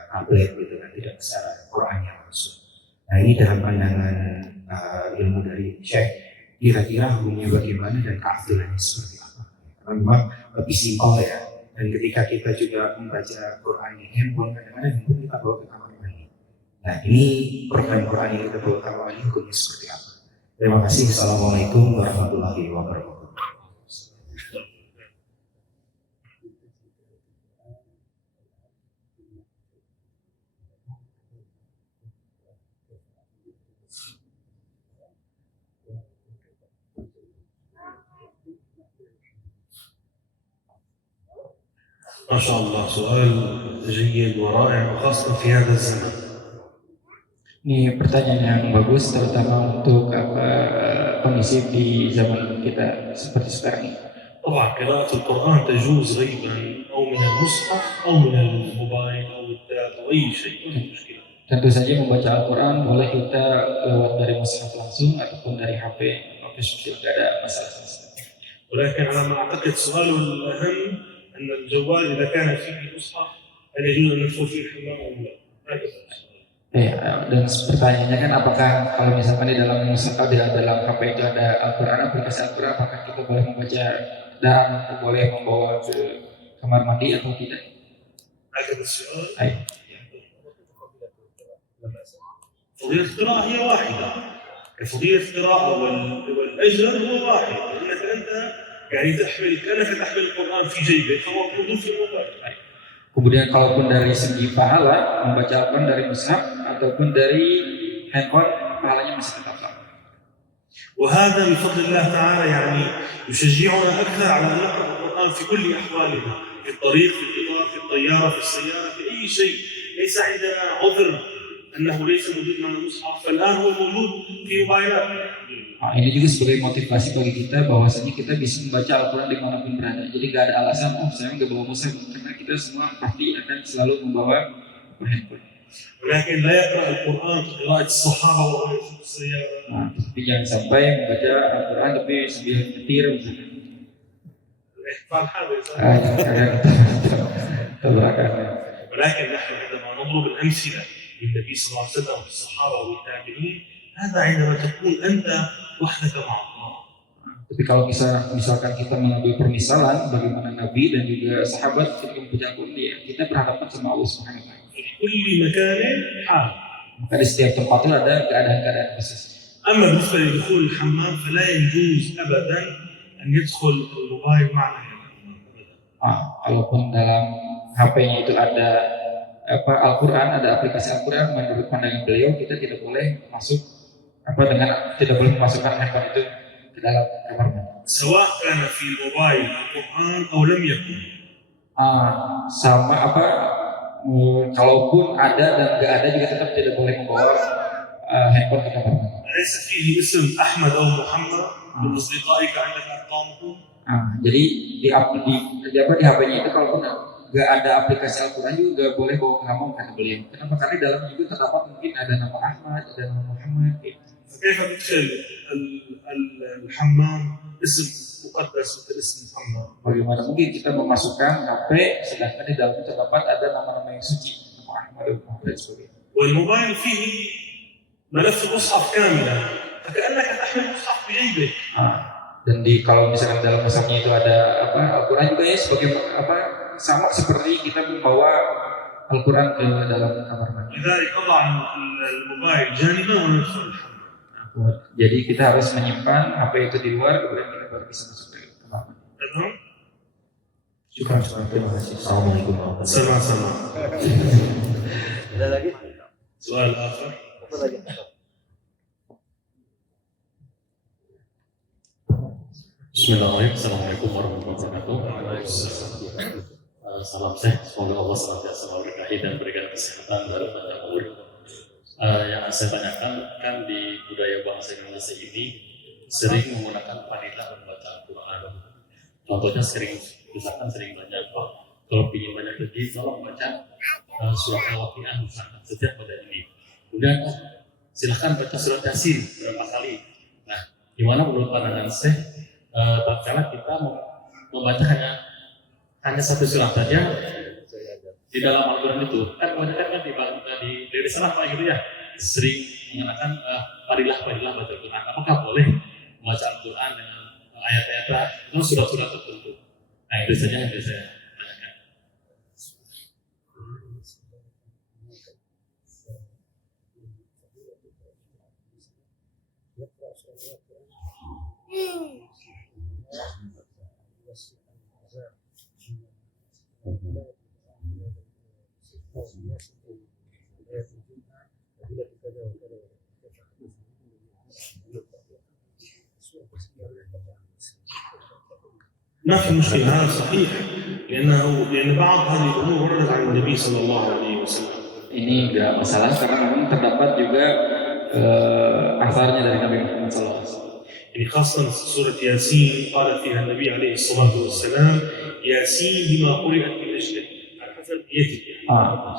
tablet gitu kan, tidak secara Quran yang langsung. Nah ini dalam pandangan ilmu dari Syekh, kira-kira hukumnya bagaimana dan keafdalannya seperti apa? Karena memang lebih simpel ya. Dan ketika kita juga membaca Quran di handphone, kadang-kadang handphone kita bawa ke kamar mandi. Nah ini program Quran yang kita bawa ke kamar mandi hukumnya seperti apa? Terima kasih. Assalamualaikum warahmatullahi wabarakatuh. ما شاء الله سؤال جيد ورائع وخاصة في هذا الزمن. Ini pertanyaan yang bagus, terutama untuk kondisi di zaman kita seperti sekarang ini. طبعا قراءة القرآن تجوز غيبا أو من المصحف أو من الموبايل أو التاب أو أي شيء، ما في مشكلة. Tentu saja membaca Al-Quran boleh kita lewat dari mushaf langsung ataupun dari HP, tidak ada masalah. ولكن على ما أعتقد سؤاله الأهم أن الجوال إذا كان فيه مصحف هل يجوز أن ندخل فيه الحمام أو لا؟ Dan pertanyaannya kan, apakah kalau misalkan di dalam mushaf, di dalam HP itu ada Al-Quran, aplikasi Al-Quran, apakah kita boleh membaca dan boleh membawa ke kamar mandi atau tidak? هكذا السؤال. فضيلة القراءة هي واحدة، فضيلة القراءة والأجر هو واحد، لأنك أنت يعني كأنك تحمل القرآن في جيبك فهو موجود في الموبايل. Kemudian kalaupun dari segi pahala, membaca Al-Quran dari mushaf ataupun dari handphone, pahalanya masih tetap sama. وهذا بفضل الله تعالى يعني يشجعنا أكثر على أن نقرأ القرآن في كل أحوالنا، في الطريق، في القطار، في الطيارة، في السيارة، في أي شيء. ليس عندنا عذر أنه ليس موجود معنا المصحف، فالآن هو موجود في موبايلات. Nah, ini juga sebagai motivasi bagi kita bahwasanya kita bisa membaca Al-Quran dimanapun berada. Jadi nggak ada alasan, oh saya nggak bawa mushaf, karena kita semua pasti akan selalu membawa handphone. ولكن لا يقرأ القرآن كقراءة الصحابة وهو يسوق السيارة. Nah, tapi jangan sampai membaca Al-Quran tapi sambil nyetir misalnya. الإحفال حادث. Tabrakan. ولكن نحن عندما نضرب الأمثلة للنبي صلى الله عليه وسلم والصحابة والتابعين هذا عندما تكون أنت وحدك مع الله. Tapi kalau misalkan kita mengambil permisalan bagaimana Nabi dan juga sahabat ketika membaca Al-Quran, ya, kita berhadapan sama Allah Subhanahu wa Ta'ala. في كل مكان حال. Maka di setiap tempat itu ada keadaan-keadaan khusus. أما بالنسبة لدخول الحمام فلا يجوز أبدا أن يدخل الموبايل معنا. Walaupun dalam HP-nya itu ada Al-Quran, ada aplikasi Al-Quran, menurut pandangan beliau kita tidak boleh masuk tidak boleh memasukkan handphone itu ke dalam kamar mandi. سواء كان في الموبايل القرآن أو لم يكن. Kalaupun ada dan nggak ada juga tetap tidak boleh membawa handphone ke kamar mandi. أليس فيه اسم أحمد أو محمد من أصدقائك عندك أرقامهم؟ Jadi di HP-nya itu kalaupun nggak ada aplikasi Al-Quran juga nggak boleh bawa ke hamam kata beliau. Kenapa? Karena di dalamnya juga terdapat mungkin ada nama Ahmad, ada nama Muhammad. فكيف تدخل الحمام اسم مقدس مثل اسم محمد؟ Bagaimana mungkin kita memasukkan HP sedangkan di dalamnya terdapat ada nama-nama yang suci, nama Ahmad dan Muhammad dan sebagainya. والموبايل فيه ملف مصحف كاملا فكأنك تحمل مصحف بجيبك. Dan kalau misalkan dalam mushafnya itu ada Al-Quran juga ya sebagai sama seperti kita membawa Al-Quran ke dalam kamar mandi. لذلك نضع الموبايل جانبا وندخل الحمام. Jadi kita harus menyimpan HP itu di luar, kemudian kita baru bisa masuk ke kamar mandi. تمام؟ Syukur, terima kasih. Assalamualaikum warahmatullahi wabarakatuh. سلام. Ada lagi? سؤال آخر. Apa lagi? Bismillahirrahmanirrahim. Assalamualaikum warahmatullahi wabarakatuh. Salam sehat. Semoga Allah senantiasa memberkahi dan berikan kesehatan dan panjang umur. Yang saya tanyakan, kan di budaya bangsa Indonesia ini sering menggunakan panitia membaca Al-Quran. Contohnya misalkan sering banyak kalau ingin banyak rezeki, tolong baca surat Al-Waqiah misalkan setiap pada ini. Kemudian silahkan baca surat Yasin berapa kali. Nah, gimana menurut pandangan saya? Tatkala kita membaca hanya satu surat saja di dalam Al-Quran itu, kan kebanyakan kan di lirik salah gitu ya, sering mengatakan parilah baca Al-Quran. Apakah boleh membaca Al-Quran dengan ayat-ayat atau surat-surat tertentu? Nah, itu saja yang bisa saya tanyakan. ما في مشكلة، هذا صحيح لأن بعض هذه الأمور وردت عن النبي صلى الله عليه وسلم. Ini enggak masalah karena memang terdapat juga asarnya dari Nabi Muhammad SAW. يعني خاصة سورة ياسين قال فيها النبي عليه الصلاة والسلام ياسين بما قرأت من أجله على حسب نيته.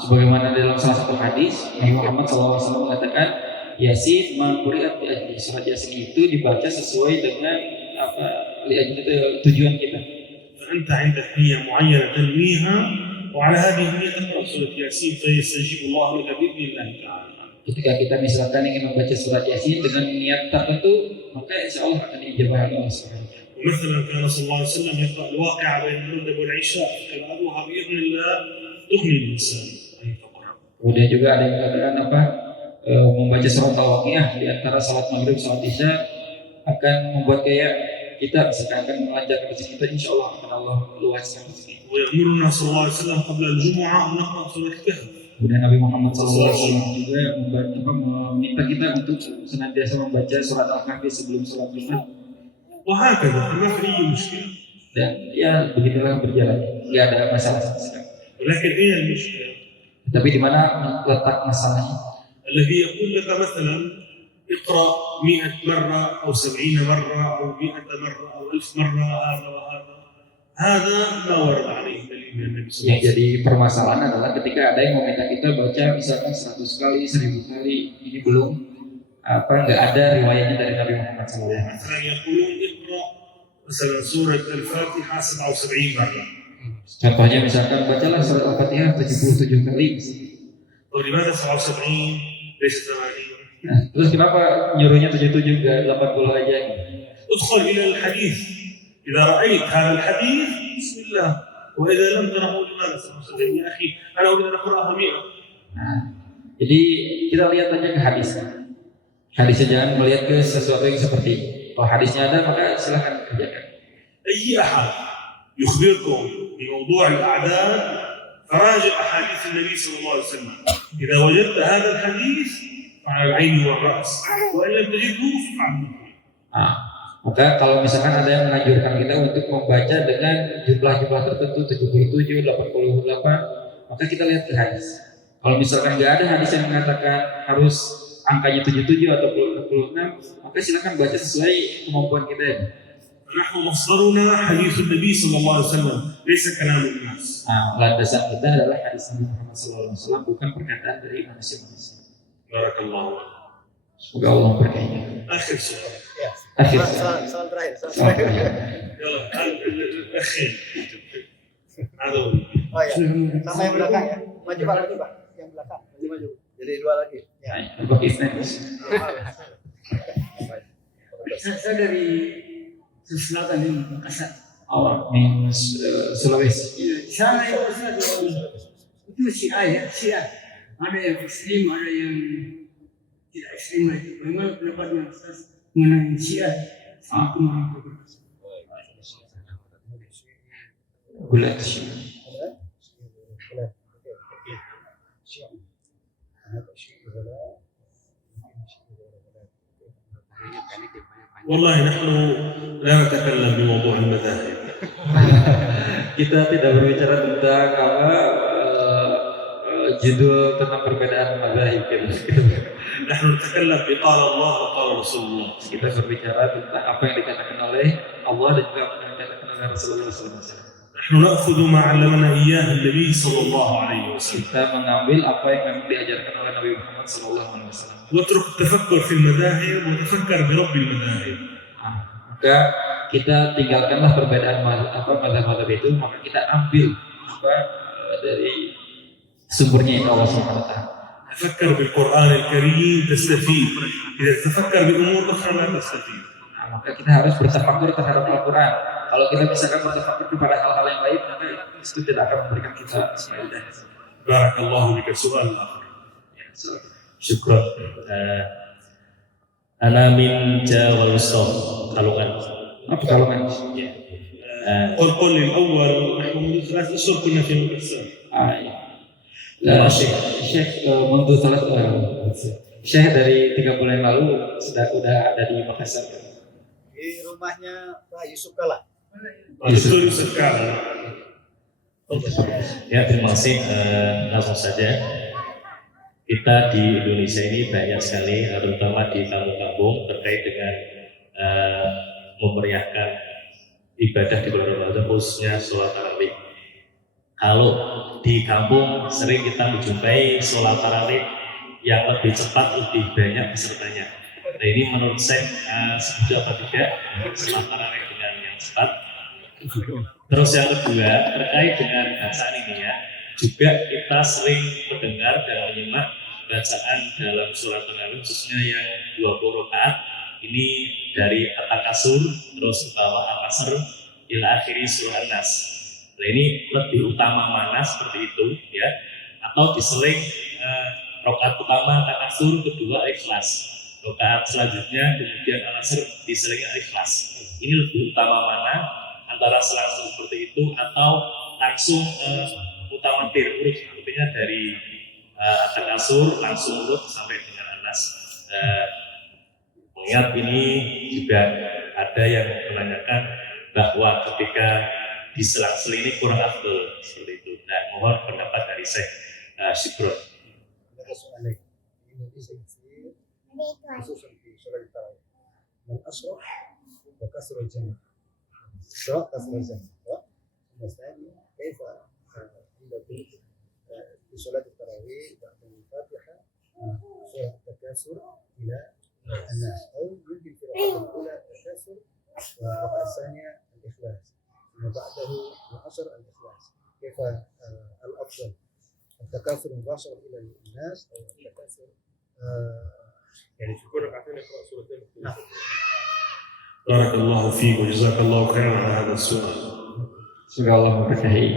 Sebagaimana dalam salah satu hadis Nabi Muhammad SAW mengatakan Yasin maquriat bi ajli, surat Yasin itu dibaca sesuai dengan tujuan kita. فأنت عندك نية معينة تنويها وعلى هذه النية تقرأ سورة ياسين فيستجيب الله لك بإذن الله تعالى. Ketika kita misalkan ingin membaca surat Yasin dengan niat tertentu, maka insya Allah akan diijabah Allah SWT. ومثلا كان صلى الله عليه وسلم يقرأ الواقعة بين المغرب والعشاء قراءتها بإذن الله تغني الإنسان أن يتقرأ. Kemudian juga ada yang mengatakan membaca surat Al-Waqiah di antara salat maghrib salat isya akan membuat kayak kita misalkan akan melancarkan rezeki kita, insya Allah akan Allah luaskan rezeki. ويأمرنا صلى الله عليه وسلم قبل الجمعة أن نقرأ سورة الكهف. Kemudian Nabi Muhammad SAW juga meminta kita untuk senantiasa membaca surat Al-Kahfi sebelum sholat Jumat. وهكذا ما في أي مشكلة. Dan ya begitulah berjalan, nggak ada masalah sama sekali. ولكن أين المشكلة؟ Tapi di mana letak masalahnya? الذي يقول لك مثلا اقرأ 100 مرة أو 70 مرة أو 100 مرة أو 1000 مرة هذا وهذا، هذا ما ورد عليه دليل من النبي صلى الله Yang عليه وسلم. jadi permasalahan adalah ketika ada yang meminta kita baca misalkan 100 kali, 1000 kali, ini belum nggak ada riwayatnya dari Nabi Muhammad SAW. مثلا يقولون اقرأ مثلا سورة الفاتحة 77 مرة. Contohnya misalkan bacalah surat Al-Fatihah 77 kali. ولماذا 77 ليس 80؟ Nah, terus kenapa nyuruhnya 77 enggak 80 aja? ادخل إلى الحديث، إذا رأيت هذا الحديث بسم الله، وإذا لم تره لماذا 77 يا أخي أنا أريد أن أقرأها 100. Nah, jadi kita lihat aja ke hadisnya. Hadisnya, jangan melihat ke sesuatu yang seperti ini. Kalau hadisnya ada maka silahkan kerjakan. أي أحد يخبركم بموضوع الأعداد فراجع أحاديث النبي صلى الله عليه وسلم، إذا وجدت هذا الحديث فعلى العين والرأس، وإن لم تجده فعلى Nah, maka kalau misalkan ada yang menganjurkan kita untuk membaca dengan jumlah-jumlah tertentu 77, 88, maka kita lihat ke hadis. Kalau misalkan nggak ada hadis yang mengatakan harus angkanya 77 atau 66, maka silakan baca sesuai kemampuan kita ini. نحن مصدرنا حديث النبي صلى الله عليه وسلم ليس كلام الناس. Nah, landasan kita adalah hadis Nabi Muhammad SAW, bukan perkataan dari manusia-manusia. بارك الله. Semoga Allah memberkainya. آخر سؤال. Akhir. soal terakhir. يلا الأخير. هذا هو. Oh ya, sama yang belakang ya. Maju Pak, maju Pak. Yang belakang, maju. Jadi dua lagi. Ya. Bagi Islam. Saya dari Selatan ini, Makassar. Awal minus Sulawesi. Di sana itu saya itu Syiah ya, Syiah. Ada yang ekstrim, ada yang tidak ekstrim itu. Memang pendapatnya Ustaz mengenai Syiah sangat mengaku. Gulat. والله نحن لا نتكلم بموضوع المذاهب. Kita tidak berbicara tentang judul tentang perbedaan mazhab gitu. نحن نتكلم بقال الله وقال رسول الله. Kita berbicara tentang apa yang dikatakan oleh Allah dan juga apa yang dikatakan oleh Rasulullah SAW. نحن نأخذ ما علمنا إياه النبي صلى الله عليه وسلم. Kita mengambil apa yang memang diajarkan oleh Nabi Muhammad SAW. واترك التفكر في المذاهب وتفكر برب المذاهب. Maka kita tinggalkanlah perbedaan mazhab-mazhab itu, maka kita ambil dari sumbernya itu Allah Subhanahu wa taala. تفكر بالقرآن الكريم تستفيد، إذا تفكر بأمور أخرى لا تستفيد. Maka kita harus bertafakur terhadap Al-Quran. Kalau kita misalkan bertafakur kepada hal-hal yang lain, maka itu tidak akan memberikan kita faedah. بارك الله بك. سؤال آخر. Syukron. Ana min Jawa Wusta, Kalungan. Apa kalau kan? قل للأول نحن منذ 3 أشهر كنا في مكسر. Syekh Mundu Salat Syekh dari 3 bulan lalu udah ada di Makassar. Di rumahnya Pak Yusuf Kala. دكتور يوسف كامل. Ya, terima kasih. Langsung saja. Kita di Indonesia ini banyak sekali, terutama di kampung-kampung, terkait dengan memeriahkan ibadah di bulan Ramadan, khususnya sholat tarawih. Kalau di kampung sering kita menjumpai sholat tarawih yang lebih cepat, lebih banyak pesertanya. Nah, ini menurut saya setuju apa tidak sholat tarawih dengan yang cepat. Terus yang kedua, terkait dengan bacaan ini ya, juga kita sering mendengar dan menyimak bacaan dalam surat tarawih, khususnya yang 20 rakaat ini dari At-Takasur terus ke bawah Al-Asr ila akhiri surah An-Nas. Nah, ini lebih utama mana seperti itu ya, atau diseling rakaat pertama Takasur, kedua Ikhlas, rakaat selanjutnya kemudian Al-Asr diseling Ikhlas. Ini lebih utama mana, antara langsung seperti itu atau langsung mutawatir urut, artinya dari At-Takasur langsung urut sampai dengan An-Nas. Mengingat ini juga ada yang menanyakan bahwa ketika diselang-seling ini kurang afdol seperti itu. Nah, mohon pendapat dari Syekh Syukron. خصوصا في صلاة التراويح من الأشرف وكسر الجمع سواء كسر الجمع ثم الثاني كيف عندكم في صلاة التراويح بعد الفاتحة سورة التكاثر إلى الناس أو يمكن في الركعة الأولى التكاثر والركعة الثانية الإخلاص ثم بعده العشر الإخلاص كيف الأفضل التكاثر مباشرة إلى الناس أو التكاثر يعني في كل ركعتين يقرأ سورتين بارك الله فيك وجزاك الله خيرا على هذا السؤال. Semoga Allah memberkahi.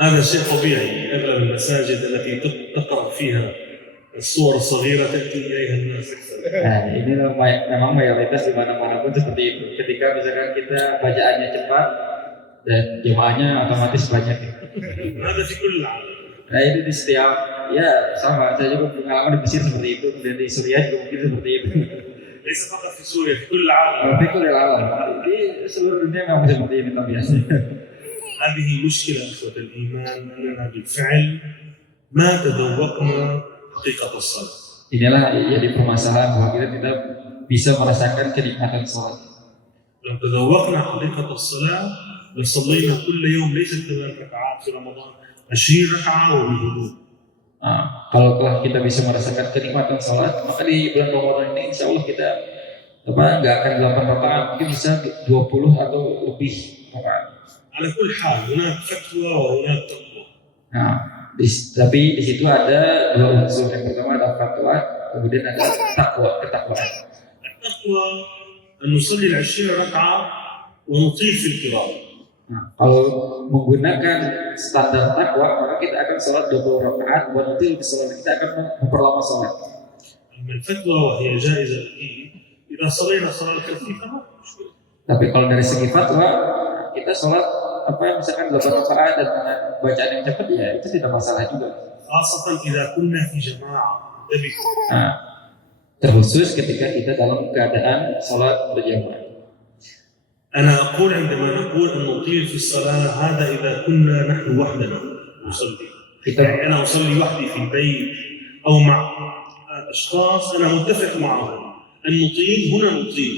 هذا شيء طبيعي، أغلب المساجد التي تقرأ فيها الصور الصغيرة تأتي إليها الناس أكثر. Nah, ini memang mayoritas di mana-mana pun seperti itu. Ketika misalkan kita bacaannya cepat dan jemaahnya otomatis banyak. هذا في كل العالم. Nah itu di setiap, ya sama, saya juga pengalaman di Mesir seperti itu, kemudian di Suriah juga mungkin seperti itu. ليس فقط في سوريا، في كل العالم. Tapi kalau alam, di seluruh dunia nggak seperti ini biasanya. هذه مشكلة أخوة الإيمان أننا بالفعل ما تذوقنا حقيقة الصلاة. Inilah jadi permasalahan bahwa kita tidak bisa merasakan kenikmatan sholat. لو تذوقنا حقيقة الصلاة لصلينا كل يوم ليس 8 ركعات في رمضان 20 ركعة وبهدوء. Nah, kalau kita bisa merasakan kenikmatan sholat, maka di bulan Ramadan ini insya Allah kita nggak akan 8 rakaat, mungkin bisa 20 atau lebih rakaat. على كل حال هناك فتوى وهناك تقوى. Nah, tapi di situ ada dua unsur. Yang pertama ada fatwa, kemudian ada ketakwaan. التقوى أن نصلي 20 ركعة ونطيل في القراءة. Nah, kalau menggunakan standar takwa, maka kita akan sholat 20 rakaat, wantil di sholat kita akan memperlama sholat. أما الفتوى وهي جائزة أكيد إذا صلينا صلاة خفيفة ما مشكلة. Tapi kalau dari segi fatwa, kita sholat misalkan 8 rakaat dan dengan bacaan yang cepat, ya itu tidak masalah juga. خاصة إذا كنا في جماعة. Nah, terkhusus ketika kita dalam keadaan sholat berjamaah. أنا أقول عندما نقول أن نطيل في الصلاة هذا إذا كنا نحن وحدنا نصلي. يعني أنا أصلي وحدي في البيت أو مع أشخاص أنا متفق معهم أن نطيل هنا نطيل.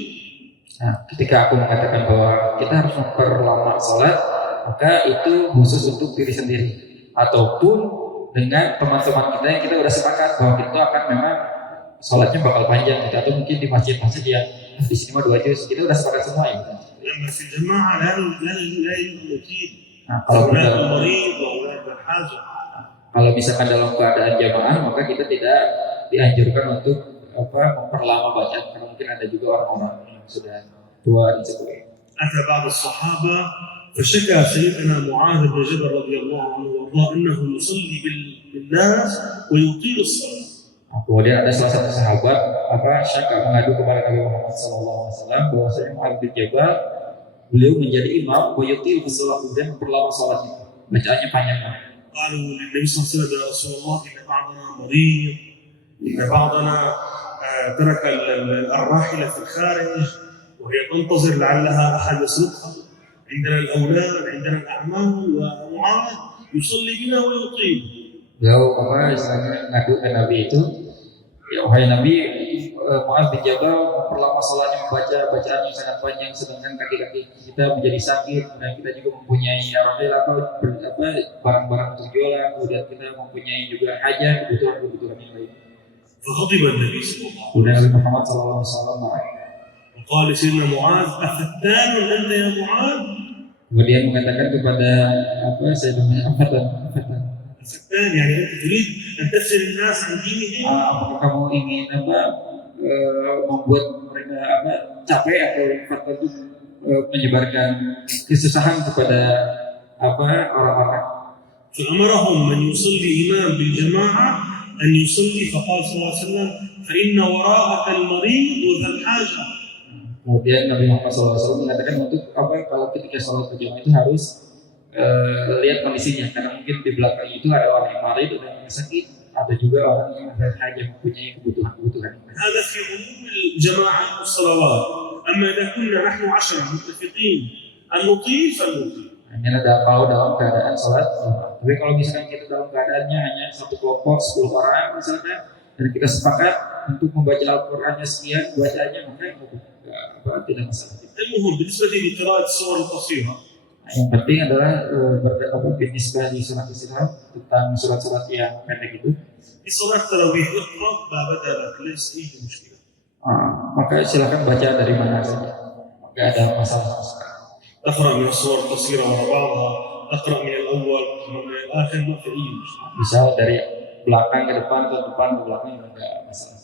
Nah, ketika aku mengatakan bahwa kita harus memperlama sholat, maka itu khusus untuk diri sendiri ataupun dengan teman-teman kita yang kita udah sepakat bahwa kita akan memang sholatnya bakal panjang gitu, atau mungkin di masjid-masjid yang di sini mah 2 juz, kita udah sepakat semua ya. لما في الجماعة لا نطيل. Nah, kalau أولاد المريض وأولاد الحاجة. Kalau misalkan dalam keadaan jamaah, maka kita tidak dianjurkan untuk memperlama bacaan, karena mungkin ada juga orang-orang yang sudah tua dan sebagainya. أتى بعض الصحابة فشكى سيدنا معاذ بن جبل رضي الله عنه وارضاه أنه يصلي بالناس ويطيل الصلاة. Nah, kemudian ada salah satu sahabat syaka mengadu kepada Nabi Muhammad SAW bahwasanya Mu'adz bin Jabal beliau menjadi imam wayutil sholat, kemudian memperlama sholatnya, bacaannya panjang. قالوا للنبي صلى الله عليه وسلم يا رسول الله إن بعضنا مريض إن بعضنا ترك الراحلة في الخارج وهي تنتظر لعلها أحد يسلكها، عندنا الأولاد عندنا الأعمال ومعاذ يصلي بنا ويطيل. Beliau istilahnya ngadu ke Nabi itu, ya wahai Nabi, Mu'adz bin Jabal memperlama sholatnya, membaca bacaan yang sangat panjang, sedangkan kaki-kaki kita menjadi sakit, dan kita juga mempunyai barang-barang untuk jualan, kemudian kita mempunyai juga hajat, kebutuhan-kebutuhan yang lain. فغضب النبي صلى الله عليه وسلم. Kemudian Nabi Muhammad SAW marah. وقال لسيدنا معاذ أفتان أنت يا معاذ؟ Kemudian mengatakan kepada Sayyidina Afatan. الفتان يعني أنت تريد أن تفصل الناس عن دينهم؟ Apakah kamu ingin membuat mereka capek atau faktor itu menyebarkan kesusahan kepada orang-orang? فأمرهم من يصلي إمام بالجماعة أن يصلي فقال صلى الله عليه وسلم فإن وراءك المريض وذا الحاجة. Kemudian Nabi Muhammad SAW mengatakan untuk kalau ketika sholat berjamaah itu harus lihat kondisinya, karena mungkin di belakang itu ada orang yang marid, ada yang sakit, ada juga orang yang hanya mempunyai kebutuhan. هذا في عموم الجماعات والصلوات. أما إذا كنا نحن 10 متفقين أن نطيل فنطيل. Hanya ada kalau dalam keadaan sholat. Tapi kalau misalkan kita dalam keadaannya hanya satu kelompok 10 orang misalkan, dan kita sepakat untuk membaca Al-Qur'annya sekian, bacanya maka tidak masalah. المهم بالنسبة لقراءة السور القصيرة Yang penting adalah bisnisbah di surat Islam tentang surat-surat yang pendek itu. في صلاة التراويح اقرأ ما بدا لك ليس أي مشكلة. Maka silakan baca dari mana saja, nggak ada masalah. تقرأ من السور القصيرة ورا بعضها، تقرأ من الأول من الآخر، ما في أي مشكلة. Bisa dari belakang ke depan atau depan ke belakang, nggak masalah.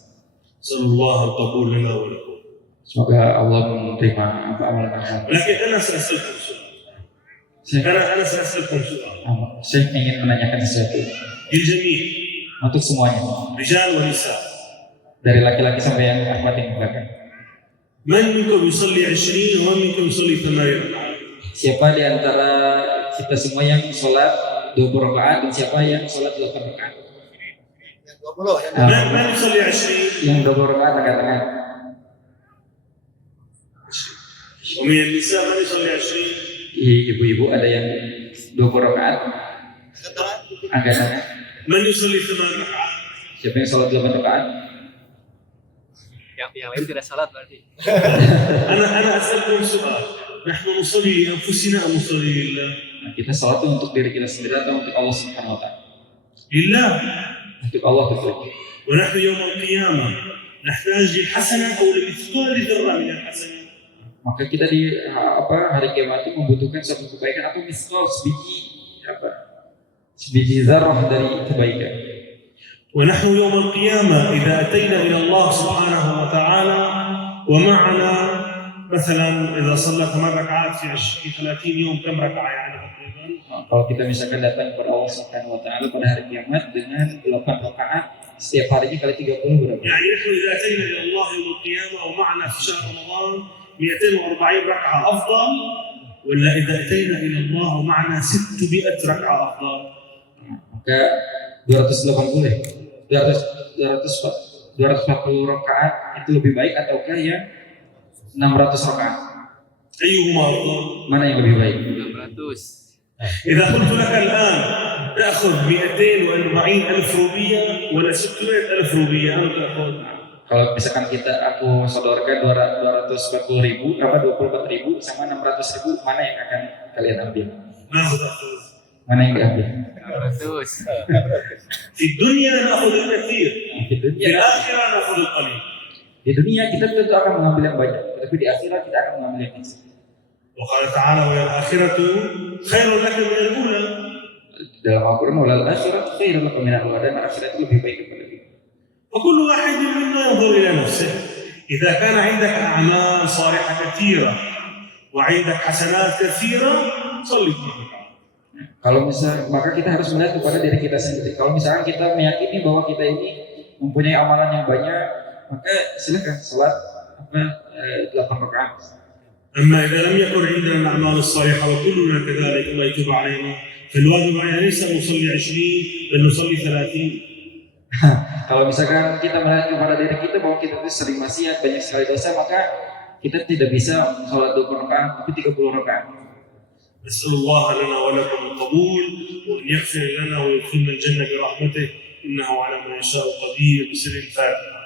نسأل الله القبول لنا ولكم. Semoga Allah menerima amalan kami. لكن أنا سأسألكم سؤال. أنا سأسألكم سؤال. Saya ingin menanyakan sesuatu للجميع untuk semuanya, رجال ونساء. dari laki-laki sampai yang akhwat yang belakang. من منكم يصلي 20 ومن منكم يصلي 8 ركعات؟ Siapa di antara kita semua yang sholat 20 rakaat dan siapa yang sholat 8 rakaat? Yang 20 yang من يصلي 20 Yang 20 rakaat tengah-tengah. ومن النساء من يصلي 20؟ Ibu-ibu ada yang 20 rakaat agak tengah. من يصلي 8 ركعات؟ Siapa yang sholat 8 rakaat? yang lain tidak salat berarti. أنا أسألكم سؤال، نحن نصلي لأنفسنا أم نصلي لله؟ Kita sholat itu untuk diri kita sendiri atau untuk Allah Subhanahu Wa Taala? لله. Untuk Allah tentu. ونحن يوم القيامة نحتاج للحسنة أو لمثقال ذرة من الحسنة. Maka kita di hari kiamat itu membutuhkan satu kebaikan atau miskal sebiji zarah dari kebaikan. ونحن يوم القيامة إذا أتينا إلى الله سبحانه وتعالى ومعنا مثلا إذا صلى 8 ركعات في 30 يوم كم ركعة يعني تقريبا؟ Kalau kita misalkan datang kepada Allah Subhanahu Wa Taala pada hari kiamat dengan 8 rakaat setiap harinya kali 30 berapa? يعني نحن إذا أتينا إلى الله يوم القيامة ومعنا في شهر رمضان 240 ركعة أفضل، ولا إذا أتينا إلى الله ومعنا 600 ركعة أفضل؟ Maka 240 rakaat itu lebih baik ataukah yang 600 rakaat? أيهما أفضل؟ Mana yang lebih baik? 600. إذا قلت لك الآن تأخذ 240 ألف روبية ولا 600 ألف روبية أنت تأخذ؟ Kalau misalkan aku sodorkan 240.000, 24.000 sama 600.000, mana yang akan kalian ambil? ماذا تأخذ؟ Mana yang diambil? 600. في الدنيا نأخذ الكثير، Di في dunia, الآخرة نأخذ القليل. di dunia kita tentu akan mengambil yang banyak, tapi di akhirat kita akan mengambil yang kecil. وقال تعالى والآخرة خير لك من الأولى. Dalam Al-Quran, walal akhirat khairun laka minal ula, dan akhirat itu lebih baik daripada itu. وكل واحد منا ينظر إلى نفسه. إذا كان عندك أعمال صالحة كثيرة وعندك حسنات كثيرة صلي 5 ركعات. Kalau maka kita harus melihat kepada diri kita sendiri. Kalau misalkan kita meyakini bahwa kita ini mempunyai amalan yang banyak, maka silakan salat 8 rakaat. أما إذا لم يكن عندنا الأعمال الصالحة وكلنا كذلك الله يتوب علينا، فالواجب علينا ليس أن نصلي 20 بل نصلي 30. Kalau misalkan kita melihat kepada diri kita bahwa kita itu sering maksiat, banyak sekali dosa, maka kita tidak bisa sholat 20 rakaat, tapi 30 rakaat. نسأل الله لنا ولكم القبول وأن يغفر لنا ويدخلنا الجنة برحمته إنه على ما يشاء قدير. بسر الفاتحة.